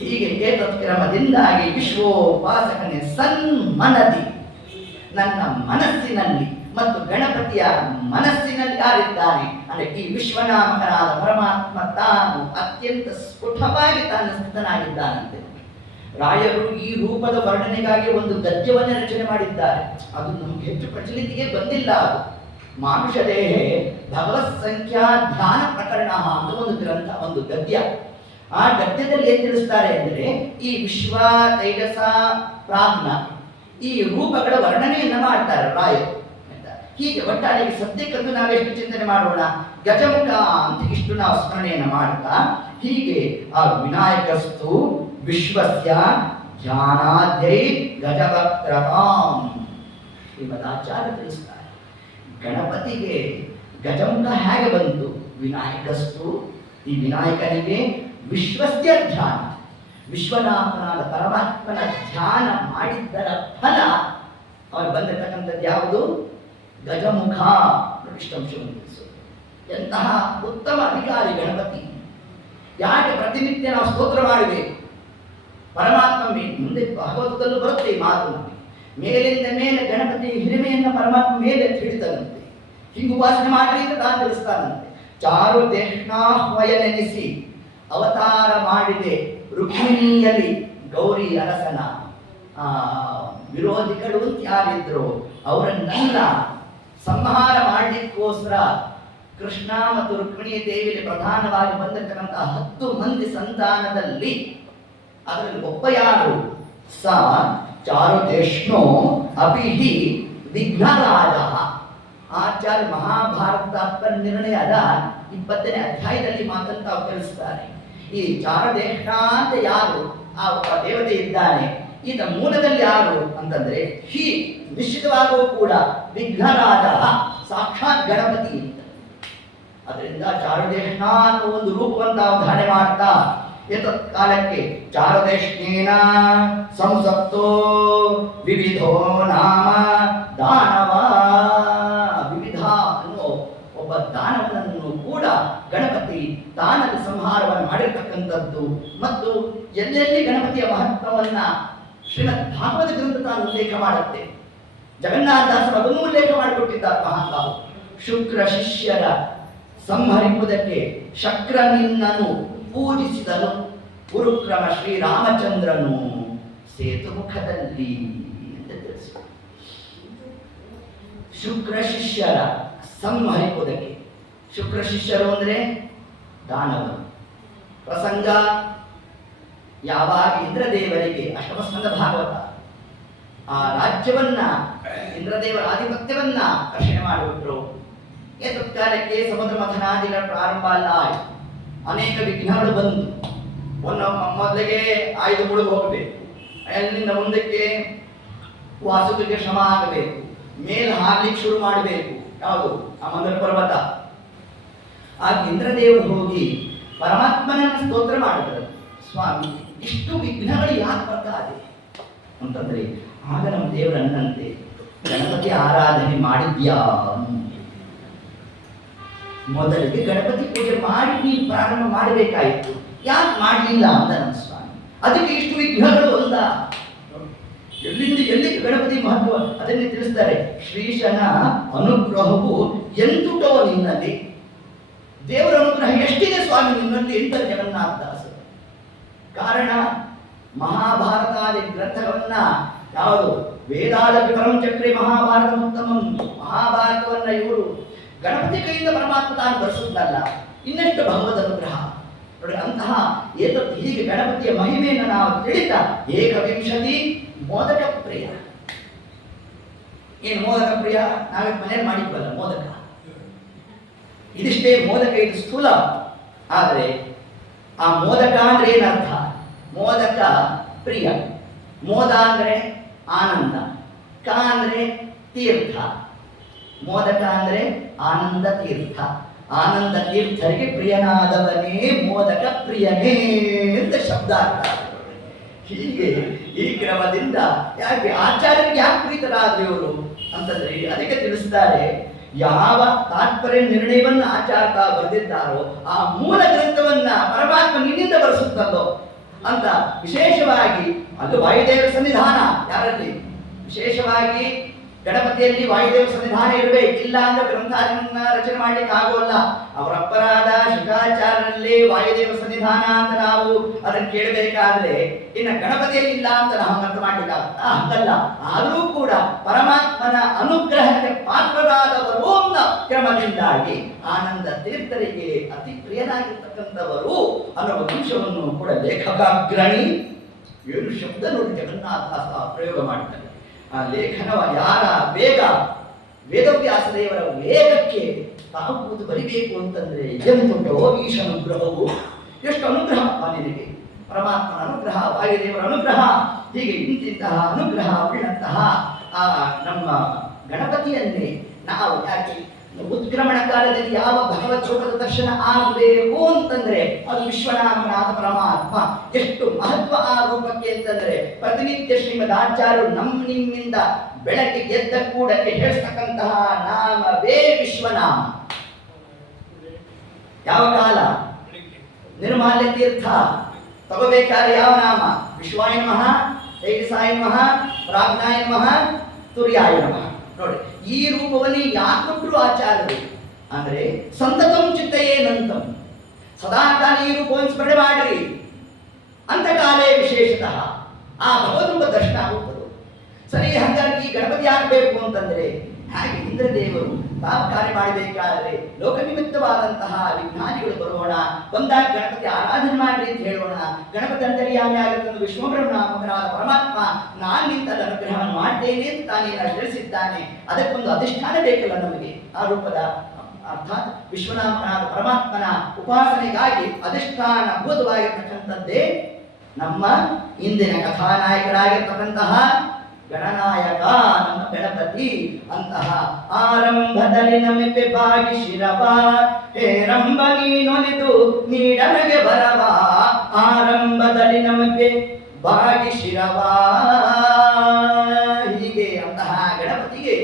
ಹೀಗೆ ಏತತ್ಕ್ರಮದಿಂದಾಗಿ ವಿಶ್ವೋಪಾಸಕನೇ ಸನ್ಮನದಿ, ನನ್ನ ಮನಸ್ಸಿನಲ್ಲಿ ಮತ್ತು ಗಣಪತಿಯ ಮನಸ್ಸಿನಲ್ಲಿ ಯಾರಿದ್ದಾನೆ ಅಂದರೆ ಈ ವಿಶ್ವನಾಮಕನಾದ ಪರಮಾತ್ಮ ತಾನು ಅತ್ಯಂತ ಸ್ಫುಟವಾಗಿ ತಾನು ಸ್ಥಿತನಾಗಿದ್ದಾನಂತೆ. ರಾಯರು ಈ ರೂಪದ ವರ್ಣನೆಗಾಗಿ ಒಂದು ಗದ್ಯವನ್ನು ರಚನೆ ಮಾಡಿದ್ದಾರೆ. ಅದು ನಮಗೆ ಹೆಚ್ಚು ಪ್ರಚಲಿತಿಗೆ ಬಂದಿಲ್ಲ. ಅದು ಮಾನುಷ ದೇಹೇ ಭಗವತ್ ಸಂಖ್ಯಾ ಧ್ಯಾನ ಪ್ರಕರಣ ಅಂತ ಒಂದು ಗ್ರಂಥ, ಒಂದು ಗದ್ಯ. ಆ ಗದ್ಯದಲ್ಲಿ ಏನ್ ತಿಳಿಸ್ತಾರೆ ಅಂದ್ರೆ, ಈ ವಿಶ್ವ ತೈಜಸ ಪ್ರಾಜ್ಞ ಈ ರೂಪಗಳ ವರ್ಣನೆಯನ್ನ ಮಾಡ್ತಾರೆ ರಾಯರು. ಹೀಗೆ ಒಟ್ಟಾರೆಯಾಗಿ ಸದ್ಯಕ್ಕಂತೂ ನಾವೆಷ್ಟು ಚಿಂತನೆ ಮಾಡೋಣ, ಗಜಮುಖ ಅಂತ ಇಷ್ಟು ನಾವು ಸ್ಮರಣೆಯನ್ನು ಮಾಡ್ತಾ ಹೀಗೆ ಆ ವಿನಾಯಕಸ್ತು ವಿಶ್ವಸ್ಯ ಜ್ಞಾನಾದ್ಯೈ ಗಜವಕ್ರತಾಂ. ಶ್ರೀಮದಾಚಾರ್ಯ ತಿಳಿಸ್ತಾರೆ, ಗಣಪತಿಗೆ ಗಜಮುಖ ಹೇಗೆ ಬಂತು? ವಿನಾಯಕಸ್ತು, ಈ ವಿನಾಯಕನಿಗೆ ವಿಶ್ವಸ್ಯ ಧ್ಯಾನ, ವಿಶ್ವನಾಥನಾದ ಪರಮಾತ್ಮನ ಧ್ಯಾನ ಮಾಡಿದ್ದರ ಫಲ ಅವನು ಬಂದಿರತಕ್ಕಂಥದ್ದು ಯಾವುದು? ಗಜಮುಖ. ವಿಷ್ಣುಂಶವನ್ನು ತಿಳಿಸೋದು ಎಂತಹ ಉತ್ತಮ ಅಧಿಕಾರಿ ಗಣಪತಿ. ಯಾಕೆ ಪ್ರತಿನಿತ್ಯ ನಾವು ಸ್ತೋತ್ರ ಮಾಡಬೇಕು? ಪರಮಾತ್ಮ ಮುಂದೆ ಭಾಗವತದಲ್ಲೂ ಬರುತ್ತೆ ಈ ಮಾತು ನಮಗೆ. ಮೇಲಿಂದ ಮೇಲೆ ಗಣಪತಿ ಹಿರಿಮೆಯನ್ನು ಪರಮಾತ್ಮ ಮೇಲೆ ಹಿಡಿತದಂತೆ, ಹೀಗೆ ಉಪಾಸನೆ ಮಾಡಿ ಅಂತ ತಾನು ತಿಳಿಸ್ತಾನಂತೆ. ಚಾರು ದೇಹ್ನಾಹ್ವಯನೆನಿಸಿ ಅವತಾರ ಮಾಡಿದೆ ರುಕ್ಮಿಣಿಯಲ್ಲಿ ಗೌರಿ ಅರಸನ ವಿರೋಧಿಗಳು ಅಂತ ಯಾರಿದ್ರು ಅವರನ್ನೆಲ್ಲ ಸಂಹಾರ ಮಾಡಲಿಕ್ಕೋಸ್ಕರ ಕೃಷ್ಣ ಮತ್ತು ರುಕ್ಮಿಣಿ ದೇವಿಯಲ್ಲಿ ಪ್ರಧಾನವಾಗಿ ಬಂದಿರತಕ್ಕಂತಹ 10 ಮಂದಿ ಸಂತಾನದಲ್ಲಿ ಅದರಲ್ಲಿ ಒಬ್ಬ ಯಾರು? ಸ ಚಾರುದೇಶ್ನೋ ಅಪಿಹಿ ವಿಘ್ನರಾಜ. ಆಚಾರ್ಯ ಮಹಾಭಾರತ ನಿರ್ಣಯದ 20ನೇ ಅಧ್ಯಾಯದಲ್ಲಿ ಮಾತಂತ ತಿಳಿಸ್ತಾರೆ. ಈ ಚಾರುದೇಶ ಅಂತ ಯಾರು ಆ ದೇವತೆ ಇದ್ದಾನೆ, ಈತ ಮೂಲದಲ್ಲಿ ಯಾರು ಅಂತಂದ್ರೆ ಹಿ ನಿಶ್ಚಿತವಾಗೂ ಕೂಡ ವಿಘ್ನರಾಜ ಸಾಕ್ಷಾತ್ ಗಣಪತಿ ಅಂತ. ಅದರಿಂದ ಚಾರುದೇಶ ಅನ್ನೋ ಒಂದು ರೂಪವನ್ನು ನಾವು ಧಾರಣೆ ಮಾಡ್ತಾ ಎತ್ತತ್ ಕಾಲಕ್ಕೆ ಚಾರುದೇಶೇನ ಸಂಸಪ್ತೋ ವಿವಿಧೋ ನಾಮ ದಾನವ. ವಿವಿಧ ಅನ್ನೋ ಒಬ್ಬ ದಾನವನನ್ನು ಕೂಡ ಗಣಪತಿ ತಾನಲ್ಲಿ ಸಂಹಾರವನ್ನು ಮಾಡಿರ್ತಕ್ಕಂಥದ್ದು. ಮತ್ತು ಎಲ್ಲೆಲ್ಲಿ ಗಣಪತಿಯ ಮಹತ್ವವನ್ನ ಶ್ರೀಮದ್ ಭಾಗವತ ಗ್ರಂಥ ತಾನು ಉಲ್ಲೇಖ ಮಾಡುತ್ತೆ. ಜಗನ್ನಾಥದಾಸರು ಅದನ್ನು ಉಲ್ಲೇಖ ಮಾಡಿಕೊಟ್ಟಿದ್ದಾರೆ ಮಹಾಕಾವು. ಶುಕ್ರ ಶಿಷ್ಯರ ಸಂಹರಿಸುವುದಕ್ಕೆ ಶಕ್ರನಿನ್ನನು ಪೂಜಿಸಿದನು ಗುರುಕ್ರಮ ಶ್ರೀರಾಮಚಂದ್ರನು ಸೇತುಮುಖದಲ್ಲಿ ಅಂತ ತಿಳಿಸಿದರು. ಶುಕ್ರ ಶಿಷ್ಯರ ಸಂಹರಿಸುವುದಕ್ಕೆ, ಶುಕ್ರ ಶಿಷ್ಯರು ಅಂದ್ರೆ ದಾನವರು. ಪ್ರಸಂಗ ಯಾವಾಗ ಇಂದ್ರದೇವರಿಗೆ ಅಷ್ಟಮಸ್ಕಂದ ಭಾಗವತ ಆ ರಾಜ್ಯವನ್ನ ಇಂದ್ರದೇವರ ಆಧಿಪತ್ಯವನ್ನ ರಕ್ಷಣೆ ಮಾಡಿಬಿಟ್ರು. ಏತತ್ಕಾಲಕ್ಕೆ ಸಮುದ್ರ ಮಥನಾದಿಗಳ ಪ್ರಾರಂಭ ಅಲ್ಲ, ಅನೇಕ ವಿಘ್ನಗಳು ಬಂದು ಮೊದಲಿಗೆ ಆಯ್ದು ಮುಳುಗು ಹೋಗಬೇಕು, ಅಲ್ಲಿಂದ ಮುಂದಕ್ಕೆ ವಾಸುಕಿಗೆ ಶ್ರಮ ಆಗಬೇಕು, ಮೇಲೆ ಹಾರ್ಲಿಕ್ಕೆ ಶುರು ಮಾಡಬೇಕು. ಯಾವುದು? ಆ ಮಂದ್ರ ಪರ್ವತ. ಆ ಇಂದ್ರದೇವರು ಹೋಗಿ ಪರಮಾತ್ಮನನ್ನು ಸ್ತೋತ್ರ ಮಾಡಿದರು. ಸ್ವಾಮಿ, ಇಷ್ಟು ವಿಘ್ನಗಳು ಯಾಕೆ ಬರ್ತಾ ಇದೆ ಅಂತಂದ್ರೆ, ಆಗ ನಮ್ಮ ದೇವರು ಅನ್ನಂತೆ ಗಣಪತಿ ಆರಾಧನೆ ಮಾಡಿದ್ಯಾ? ಮೊದಲಿಗೆ ಗಣಪತಿ ಪೂಜೆ ಮಾಡಿ ನೀವು ಪ್ರಾರಂಭ ಮಾಡಬೇಕಾಯಿತು, ಯಾಕೆ ಮಾಡಲಿಲ್ಲ ಅಂತ ನಮ್ಮ ಸ್ವಾಮಿ. ಅದಕ್ಕೆ ಇಷ್ಟು ವಿಘ್ನಗಳು ಒಂದ. ಎಲ್ಲಿಂದ ಎಲ್ಲಿಗೆ ಗಣಪತಿ ಮಹತ್ವ ಅದನ್ನೇ ತಿಳಿಸ್ತಾರೆ. ಶ್ರೀಶನ ಅನುಗ್ರಹವು ಎಂತುಟೋ ನಿನ್ನಲ್ಲಿ, ದೇವರ ಅನುಗ್ರಹ ಎಷ್ಟಿದೆ ಸ್ವಾಮಿ ನಿನ್ನಲ್ಲಿ ಎಂತ ಜಗನ್ನಾಥದಾಸರು. ಕಾರಣ ಮಹಾಭಾರತಾದಿ ಗ್ರಂಥವನ್ನ ಯಾವುದು ವೇದಾಲ ವಿಕ್ರಮ ಚಕ್ರಿ ಮಹಾಭಾರತ ಉತ್ತಮಂ, ಮಹಾಭಾರತವನ್ನ ಇವರು ಗಣಪತಿ ಕೈಯಿಂದ ಪರಮಾತ್ಮ ತಾನು ಬರೆಸುತ್ತಲ್ಲ, ಇನ್ನೆಷ್ಟು ಭಗವದ್ ಅನುಗ್ರಹ ನೋಡಿ. ಅಂತಹ ಏತತ್ ಹೀಗೆ ಗಣಪತಿಯ ಮಹಿಮೆಯನ್ನು ನಾವು ತಿಳಿತಾ ಏಕವಿಂಶತಿ ಮೋದಕ ಪ್ರಿಯ. ಏನು ಮೋದಕ ಪ್ರಿಯ? ನಾವೇ ಮನೇಲಿ ಮಾಡಿದ್ವಲ್ಲ ಮೋದಕ, ಇದಿಷ್ಟೇ ಮೋದಕ. ಇದು ಸ್ಥೂಲ. ಆದರೆ ಆ ಮೋದಕ ಅಂದ್ರೆ ಏನರ್ಥ? ಮೋದಕ ಪ್ರಿಯ. ಮೋದ ಅಂದ್ರೆ ಆನಂದ, ಕ ಅಂದ್ರೆ ತೀರ್ಥ. ಮೋದಕ ಅಂದ್ರೆ ಆನಂದ ತೀರ್ಥ. ಆನಂದ ತೀರ್ಥರಿಗೆ ಪ್ರಿಯನಾದವನೇ ಮೋದಕ ಪ್ರಿಯನೇ ಅಂತ ಶಬ್ದ ಆಗ್ತಾರೆ. ಹೀಗೆ ಈ ಕ್ರಮದಿಂದ ಯಾಕೆ ಆಚಾರ್ಯರಿಗೆ ಯಾಕೆ ಪ್ರೀತರಾದ್ರು ಇವರು ಅಂತಂದ್ರೆ ಅದಕ್ಕೆ ತಿಳಿಸ್ತಾರೆ. ಯಾವ ತಾತ್ಪರ್ಯ ನಿರ್ಣಯವನ್ನು ಆಚಾರ್ಯ ಬರೆದಿದ್ದಾರೋ ಆ ಮೂಲ ಗ್ರಂಥವನ್ನ ಪರಮಾತ್ಮ ನಿನ್ನಿಂದ ಬರೆಸುತ್ತಲ್ಲೋ ಅಂತ ವಿಶೇಷವಾಗಿ ಅದು ವಾಯುದೇವರ ಸನ್ನಿಧಾನ. ಯಾರಲ್ಲಿ? ವಿಶೇಷವಾಗಿ ಗಣಪತಿಯಲ್ಲಿ ವಾಯುದೇವ ಸನ್ನಿಧಾನ ಇರಬೇಕು. ಇಲ್ಲ ಅಂದ್ರೆ ಗ್ರಂಥಾದಿಗಳನ್ನ ರಚನೆ ಮಾಡ್ಲಿಕ್ಕೆ ಆಗೋಲ್ಲ. ಅವರ ಅಪರಾಧ ಶುಕಾಚಾರ್ಯರಲ್ಲಿ ವಾಯುದೇವ ಸನ್ನಿಧಾನ ಅಂತ ನಾವು ಅದನ್ನು ಕೇಳಬೇಕಾದ್ರೆ ಇನ್ನು ಗಣಪತಿಯಲ್ಲಿ ಇಲ್ಲ ಅಂತ ನಾವು ಅರ್ಥ ಮಾಡ್ಲಿಕ್ಕಾಗತ್ತ? ಹಂಗಲ್ಲ. ಆದರೂ ಕೂಡ ಪರಮಾತ್ಮನ ಅನುಗ್ರಹಕ್ಕೆ ಪಾತ್ರರಾದವರು ಕ್ರಮದಿಂದಾಗಿ ಆನಂದ ತೀರ್ಥರಿಗೆ ಅತಿ ಪ್ರಿಯನಾಗಿರ್ತಕ್ಕಂಥವರು ಅನ್ನುವ ಅಂಶವನ್ನು ಕೂಡ ಲೇಖಕಾಗ್ರಣಿ 7 ಶಬ್ದ ನೋಡಿ ಜಗನ್ನಾಥ ಪ್ರಯೋಗ ಮಾಡ್ತಾರೆ. ಆ ಲೇಖನವ ಯಾರ ಬೇಗ ವೇದವ್ಯಾಸ ದೇವರ ವೇಗಕ್ಕೆ ತಾವು ಕೂತು ಬರಿಬೇಕು ಅಂತಂದ್ರೆ ಎಂತುಂಟೋ ಈಶ ಅನುಗ್ರಹವು. ಎಷ್ಟು ಅನುಗ್ರಹ ನಿನಗೆ, ಪರಮಾತ್ಮನ ಅನುಗ್ರಹ, ವಾಯುದೇವರ ಅನುಗ್ರಹ, ಹೀಗೆ ಇಂತಿಂತಹ ಅನುಗ್ರಹ ಉಳ್ಳಂತಹ ಆ ನಮ್ಮ ಗಣಪತಿಯನ್ನೇ ನಾವು ಯಾಕೆ ಉತ್ಕ್ರಮಣ ಕಾಲದಲ್ಲಿ ಯಾವ ಭಗವತ್ ರೂಪದ ದರ್ಶನ ಆಗಬೇಕು ಅಂತಂದ್ರೆ ಅದು ವಿಶ್ವನಾಮನಾದ ಪರಮಾತ್ಮ. ಎಷ್ಟು ಮಹತ್ವ ಆ ರೂಪಕ್ಕೆ ಅಂತಂದ್ರೆ ಪ್ರತಿನಿತ್ಯ ಶ್ರೀಮದ್ ಆಚಾರ್ಯರು ನಿಮ್ಮಿಂದ ಬೆಳಗ್ಗೆ ಎದ್ದ ಕೂಡಲೇ ಹೇಳಿಸ್ತಕ್ಕಂತಹ ನಾಮವೇ ವಿಶ್ವನಾಮ. ಯಾವ ಕಾಲ ನಿರ್ಮಾಲ್ಯ ತೀರ್ಥ ತಗೋಬೇಕಾದ್ರೆ ಯಾವ ನಾಮ? ವಿಶ್ವಾಯ ನಮಃ, ತೇಜಸಾಯ ನಮಃ, ಪ್ರಾಜ್ಞಾಯ ನಮಃ, ತುರ್ಯಾಯ ನಮಃ. ನೋಡಿ, ಈ ರೂಪವನ್ನೇ ಯಾಕೆ ಕೊಟ್ಟರು ಆಚಾರ್ಯರು ಅಂದ್ರೆ ಸಂತತಂ ಚಿತ್ತಯೇನಂತಂ, ಸದಾಕಾಲ ಈ ರೂಪವನ್ನು ಸ್ಮರಣೆ ಮಾಡಿರಿ. ಅಂತಕಾಲೇ ವಿಶೇಷತಃ ಆ ಭಗವದ್ರೂಪ ದರ್ಶನ ಆಗುತ್ತದೆ. ಸರಿ, ಹಾಗಾಗಿ ಈ ಗಣಪತಿ ಆಗಬೇಕು ಅಂತಂದ್ರೆ ಹಾಗೆ ಇಂದ್ರದೇವರು ತಾವು ಕಾರ್ಯ ಮಾಡಬೇಕಾದ್ರೆ ಲೋಕನಿಮಿತ್ತವಾದಂತಹ ವಿಜ್ಞಾನಿಗಳು ಬರೋಣ, ಬಂದಾಗ ಗಣಪತಿ ಆರಾಧನೆ ಮಾಡಿ ಅಂತ ಹೇಳೋಣ. ಗಣಪತಿ ಅಂತರ್ಯಾಮಿ ಆಗುತ್ತಂದು ವಿಶ್ವಬ್ರಹ್ಮನಾಮಕನಾದ ಪರಮಾತ್ಮ ನಾನು ನಿಂತಲ್ಲಿ ಅನುಗ್ರಹವನ್ನು ಮಾಡ್ತೇನೆ ಅಂತ ತಾನೇನ ತಿಳಿಸಿದ್ದಾನೆ. ಅದಕ್ಕೊಂದು ಅಧಿಷ್ಠಾನ ಬೇಕಲ್ಲ ನಮಗೆ. ಆ ರೂಪದ ಅರ್ಥಾತ್ ವಿಶ್ವನಾಮಕನಾದ ಪರಮಾತ್ಮನ ಉಪಾಸನೆಗಾಗಿ ಅಧಿಷ್ಠಾನ ಭೂತವಾಗಿರ್ತಕ್ಕಂಥದ್ದೇ ನಮ್ಮ ಇಂದಿನ ಕಥಾನಾಯಕರಾಗಿರ್ತಕ್ಕಂತಹ ಗಣನಾಯಕ ನಮ್ಮ ಗಣಪತಿ. ಅಂತಹ ಆರಂಭದಲ್ಲಿ ನಮಗೆ ಬಾಗಿ ಶಿರವ ಹೇರಂಬ ನೀನೊಲಿದು ನೀಡನಗೆ ಬರವ. ಆರಂಭದಲ್ಲಿ ನಮಗೆ ಬಾಗಿ ಶಿರವ. ಹೀಗೆ ಅಂತಹ ಗಣಪತಿಗೆ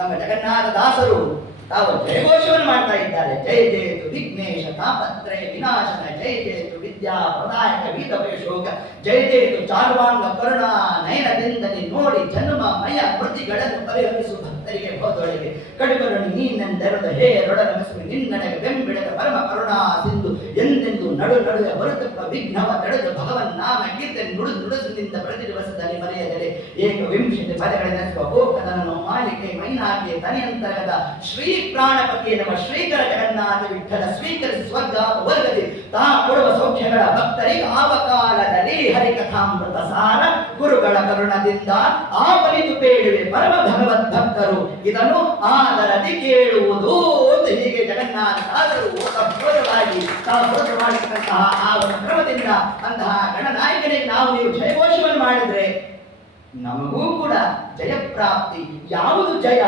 ನಮ್ಮ ಜಗನ್ನಾಥ ದಾಸರು ತಾವು ಜಯಘೋಷವನ್ನು ಮಾಡ್ತಾ ಇದ್ದಾರೆ. ಜಯ ಜಯತು ವಿಘ್ನೇಶ ತಾಪತ್ರಯ ವಿನಾಶನ, ಜಯ ಜಯತು ವಿದ್ಯಾ ಪ್ರದಾಯಕ ವೀತಪೇಶೋಕ, ಜಯ ಜಯತು ಚಾರ್ವಾಂಗ ಕರುಣಾ ನಯನದಿಂದ ನೋಡಿ ಜನ್ಮ ಮಯ ಕೃತಿಗಳನ್ನು ಪರಿಹರಿಸು ಭಕ್ತರಿಗೆ ಹೋದೊಳಗೆ ಕಡುಕರುಣಿ ನೀನೆಂದೆರದ ಹೇ ರೊಡನಸು ನಿನ್ನಡೆಗೆ ಬೆಂಬಿಡದ ಪರಮ ಕರುಣಾ ಸಿಂಧು ಎಂದೆಂದು ನಡು ನಡುವೆ ಹೊರತಪ್ಪ ವಿಘ್ನವ ತಡೆದು ಭಗವನ್ ನಾಮ ಕೀರ್ತನೆ ನುಡಿದು ನುಡಿಸಿನಿಂದ ಪ್ರತಿ ದಿವಸದಲ್ಲಿ ಮರೆಯದರೆ ಏಕವಿಂಶತಿ ಪದಗಳೆನಿಸುವ ಗೋಕದನನು ಮಾಲಿಕೆ ಮೈನಾಕೆ ತನಿಯಂತರ್ಗದ ಶ್ರೀ ಪ್ರಾಣಪತಿ ಎನ್ನುವ ಶ್ರೀಕರ ಜಗನ್ನಾಥ ವಿಠಲ ಸ್ವೀಕರಿಸಿ ಸ್ವರ್ಗ ವರ್ಗದಿ ತಾ ಕೊಡುವ ಸೌಖ್ಯಗಳ ಭಕ್ತರಿಗೆ ಆವ ಕಾಲದಲ್ಲಿ ಹರಿಕಥಾಮೃತ ಸಾರ ಗುರುಗಳ ಕರುಣದಿಂದ ಆಪನಿತು ಬೇಡುವೆ ಪರಮ ಭಗವದ್ ಭಕ್ತರು ಇದನ್ನು ಆದರದಿ ಕೇಳುವುದು ಅಂತ ಹೀಗೆ ಜಗನ್ನಾಥಾದರು ಓತಪ್ರೋತವಾಗಿ ತಾವು ಪ್ರೋತ ಮಾಡಿರ್ತಕ್ಕಂತಹ ಆ ಒಂದು ಕ್ರಮದಿಂದ ಅಂತಹ ಗಣನಾಯಕನಿಗೆ ನಾವು ನೀವು ಜಯಘೋಷವನ್ನು ಮಾಡಿದ್ರೆ ನಮಗೂ ಕೂಡ ಜಯಪ್ರಾಪ್ತಿ. ಯಾವುದು ಜಯ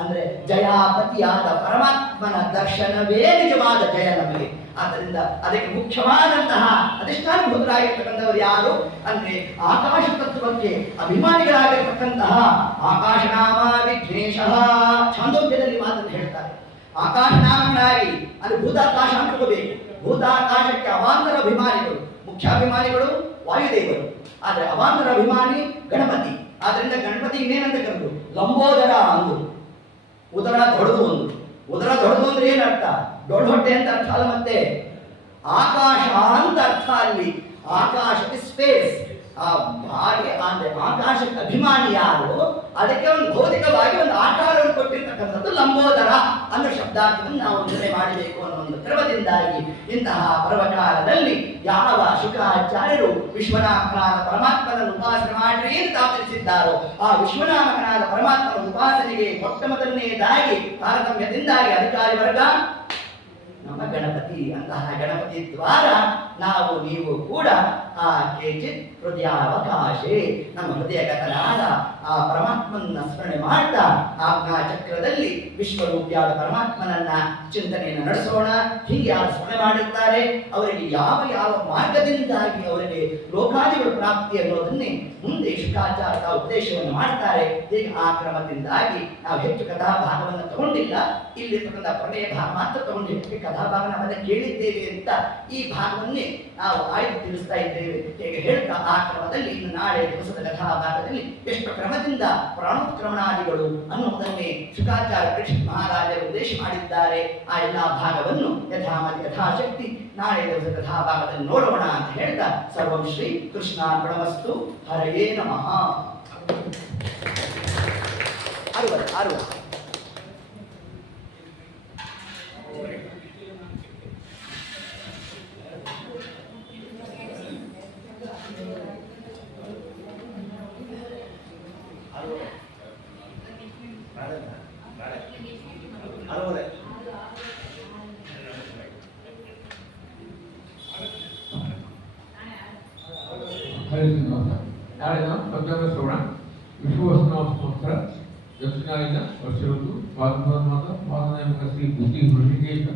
ಅಂದ್ರೆ ಜಯಾಪತಿಯಾದ ಪರಮಾತ್ಮನ ದರ್ಶನವೇ ನಿಜವಾದ ಜಯ ನಮಗೆ. ಆದ್ದರಿಂದ ಅದಕ್ಕೆ ಮುಖ್ಯವಾದಂತಹ ಅಧಿಷ್ಠಾನಭೂತರಾಗಿರ್ತಕ್ಕಂಥವರು ಯಾರು ಅಂದ್ರೆ ಆಕಾಶ ತತ್ವಕ್ಕೆ ಅಭಿಮಾನಿಗಳಾಗಿರ್ತಕ್ಕಂತಹ ಆಕಾಶನಾಮ ವಿಘ್ನೇಶ. ಛಾಂದೋಗ್ಯದಲ್ಲಿ ಮಾತನ್ನು ಹೇಳ್ತಾರೆ. ಆಕಾಶನಾಮನಾಗಿ ಅದು ಭೂತಾಕಾಶ ಅಂದ್ಕೋಬೇಕು. ಭೂತಾಕಾಶಕ್ಕೆ ಅವಾಂತರ ಅಭಿಮಾನಿಗಳು, ಮುಖ್ಯಾಭಿಮಾನಿಗಳು ವಾಯುದೇವರು, ಆದ್ರೆ ಅವಾಂತರ ಅಭಿಮಾನಿ ಗಣಪತಿ. ಆದ್ರಿಂದ ಗಣಪತಿ ಇನ್ನೇನಂತ ಕರೆದು ಲಂಬೋದರ ಅಂದು. ಉದರ ದೊಡ್ಡದು ಒಂದು. ಉದರ ದೊಡ್ಡದು ಅಂದ್ರೆ ಏನರ್ಥ? ದೊಡ್ಡ ಹೊಟ್ಟೆ ಅಂತ ಅರ್ಥ ಅಲ್ಲ, ಮತ್ತೆ ಆಕಾಶ ಅಂತ ಅರ್ಥ. ಅಲ್ಲಿ ಆಕಾಶಕ್ಕೆ ಸ್ಪೇಸ್, ಆ ಭಾರಿ ಅಂದ್ರೆ ಆಕಾಶಕ್ಕೆ ಅಭಿಮಾನಿ ಯಾರು ಅದಕ್ಕೆ ಒಂದು ಭೌತಿಕವಾಗಿ ಒಂದು ಆಕಾರವನ್ನು ಕೊಟ್ಟಿರ್ತಕ್ಕಂಥದ್ದು ಲಂಬೋದರ ಅನ್ನೋ ಶಬ್ದಾರ್ಥವನ್ನು ನಾವು ನಿರ್ಣಯ ಮಾಡಬೇಕು ಅನ್ನೋ ಒಂದು ಕ್ರಮದಿಂದಾಗಿ ಇಂತಹ ಪರ್ವಕಾಲದಲ್ಲಿ ಯಾವ ಶುಕ್ರಾಚಾರ್ಯರು ವಿಶ್ವನಾಮಕನಾದ ಪರಮಾತ್ಮನನ್ನು ಉಪಾಸನೆ ಮಾಡಿರಿ ಅಂತ ತಿಳಿಸಿದ್ದಾರೋ ಆ ವಿಶ್ವನಾಮಕನಾದ ಪರಮಾತ್ಮನ ಉಪಾಸನೆಗೆ ಮೊಟ್ಟ ಮೊದಲನೆಯದಾಗಿ ತಾರತಮ್ಯದಿಂದಾಗಿ ಅಧಿಕಾರಿ ವರ್ಗ ನಮ್ಮ ಗಣಪತಿ. ಅಂತಹ ಗಣಪತಿ ದ್ವಾರ ನಾವು ನೀವು ಕೂಡ ಆ ಕೇಚಿತ್ ಹೃದಯಾವಕಾಶೆ ನಮ್ಮ ಹೃದಯಗತನಾದ ಆ ಪರಮಾತ್ಮನ ಸ್ಮರಣೆ ಮಾಡ್ತಾ ಆಜ್ಞಾ ಚಕ್ರದಲ್ಲಿ ವಿಶ್ವರೂಪಿಯಾದ ಪರಮಾತ್ಮನನ್ನ ಚಿಂತನೆಯನ್ನು ನಡೆಸೋಣ. ಹೀಗೆ ಯಾರು ಸ್ಮರಣೆ ಮಾಡಿರ್ತಾರೆ ಅವರಿಗೆ ಯಾವ ಯಾವ ಮಾರ್ಗದಿಂದಾಗಿ ಅವರಿಗೆ ಲೋಕಾದಿಗಳ ಪ್ರಾಪ್ತಿ ಅನ್ನೋದನ್ನೇ ಮುಂದೆ ಶುಕಾಚಾರ್ಯ ಉದ್ದೇಶವನ್ನು ಮಾಡ್ತಾರೆ. ಹೀಗೆ ಆ ಕ್ರಮದಿಂದಾಗಿ ನಾವು ಹೆಚ್ಚು ಕಥಾಭಾಗವನ್ನು ತಗೊಂಡಿಲ್ಲ, ಇಲ್ಲಿರ್ತಕ್ಕಂಥ ಪ್ರಮೇಯ ಭಾಗ ಮಾತ್ರ ತಗೊಂಡು ಹೆಚ್ಚು ಕಥಾಭಾಗ ನಾವೆಲ್ಲ ಕೇಳಿದ್ದೇವೆ ಅಂತ ಈ ಭಾಗವನ್ನೇ ನಾವು ಆಯ್ದು ತಿಳಿಸ್ತಾ ಇದ್ದೇವೆ. ಹೇಗೆ ಹೇಳ್ತಾ ಆ ಕ್ರಮದಲ್ಲಿ ಇನ್ನು ನಾಳೆ ದಿವಸದ ಕಥಾಭಾಗದಲ್ಲಿ ಎಷ್ಟು ಕ್ರಮದಿಂದ ಪ್ರಾಣೋತ್ಕ್ರಮಣಾದಿಗಳು ಅನ್ನುವುದನ್ನೇ ಶುಕಾಚಾರ್ಯ ಪರೀಕ್ಷಿತ್ ಮಹಾರಾಜರು ಉದ್ದೇಶ ಮಾಡಿದ್ದಾರೆ. ಆ ಎಲ್ಲಾ ಭಾಗವನ್ನು ಯಥಾಶಕ್ತಿ ನಾಳೆ ದಿವಸದ ಕಥಾಭಾಗದಲ್ಲಿ ನೋಡೋಣ ಅಂತ ಹೇಳ್ತಾ ಸರ್ವಂ ಶ್ರೀ ಕೃಷ್ಣಾರ್ಪಣಮಸ್ತು. ಹರಯೇ ನಮಃ. ಆರು ನಾಳೆ ಹರಿಶ್ರೀನಿವಾಸ. ನಾಳೆ ನಾವು ಪಂಚಾಂಗ ಶ್ರವಣ, ವಿಶ್ವವಸನಾಮ ಸಂವತ್ಸರ, ದಕ್ಷಿಣಾಯನ ವರ್ಷ ಋತು, ಮಾಸ ಮಾಸನಾಯಕ ಶ್ರೀ ಬುದ್ಧಿ ಹೃಷಿಕೇಶ.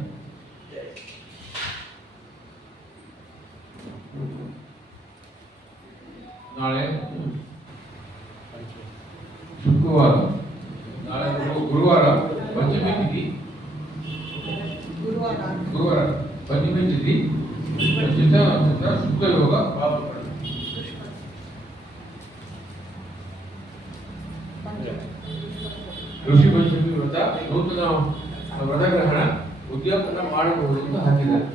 ನಾಳೆ ಶುಕ್ರವಾರ, ನಾಳೆ ಗುರುವಾರ ಪಂಚಮಿ ತಿಥಿ, ಗುರುವಾರ ಪಂಚಮಿ ತಿಥಿ, ಚಿತ್ತ ನಕ್ಷತ್ರ, ಶುಕ್ಲ ಯೋಗ, ಋಷಿ ಪಂಚಮಿ ವ್ರತ, ನೂತನ ವ್ರತಗ್ರಹಣ, ಉದ್ಯಾಪನ ಮಾಡಬಹುದು ಅಂತ ಹಾಕಿದ್ದಾರೆ.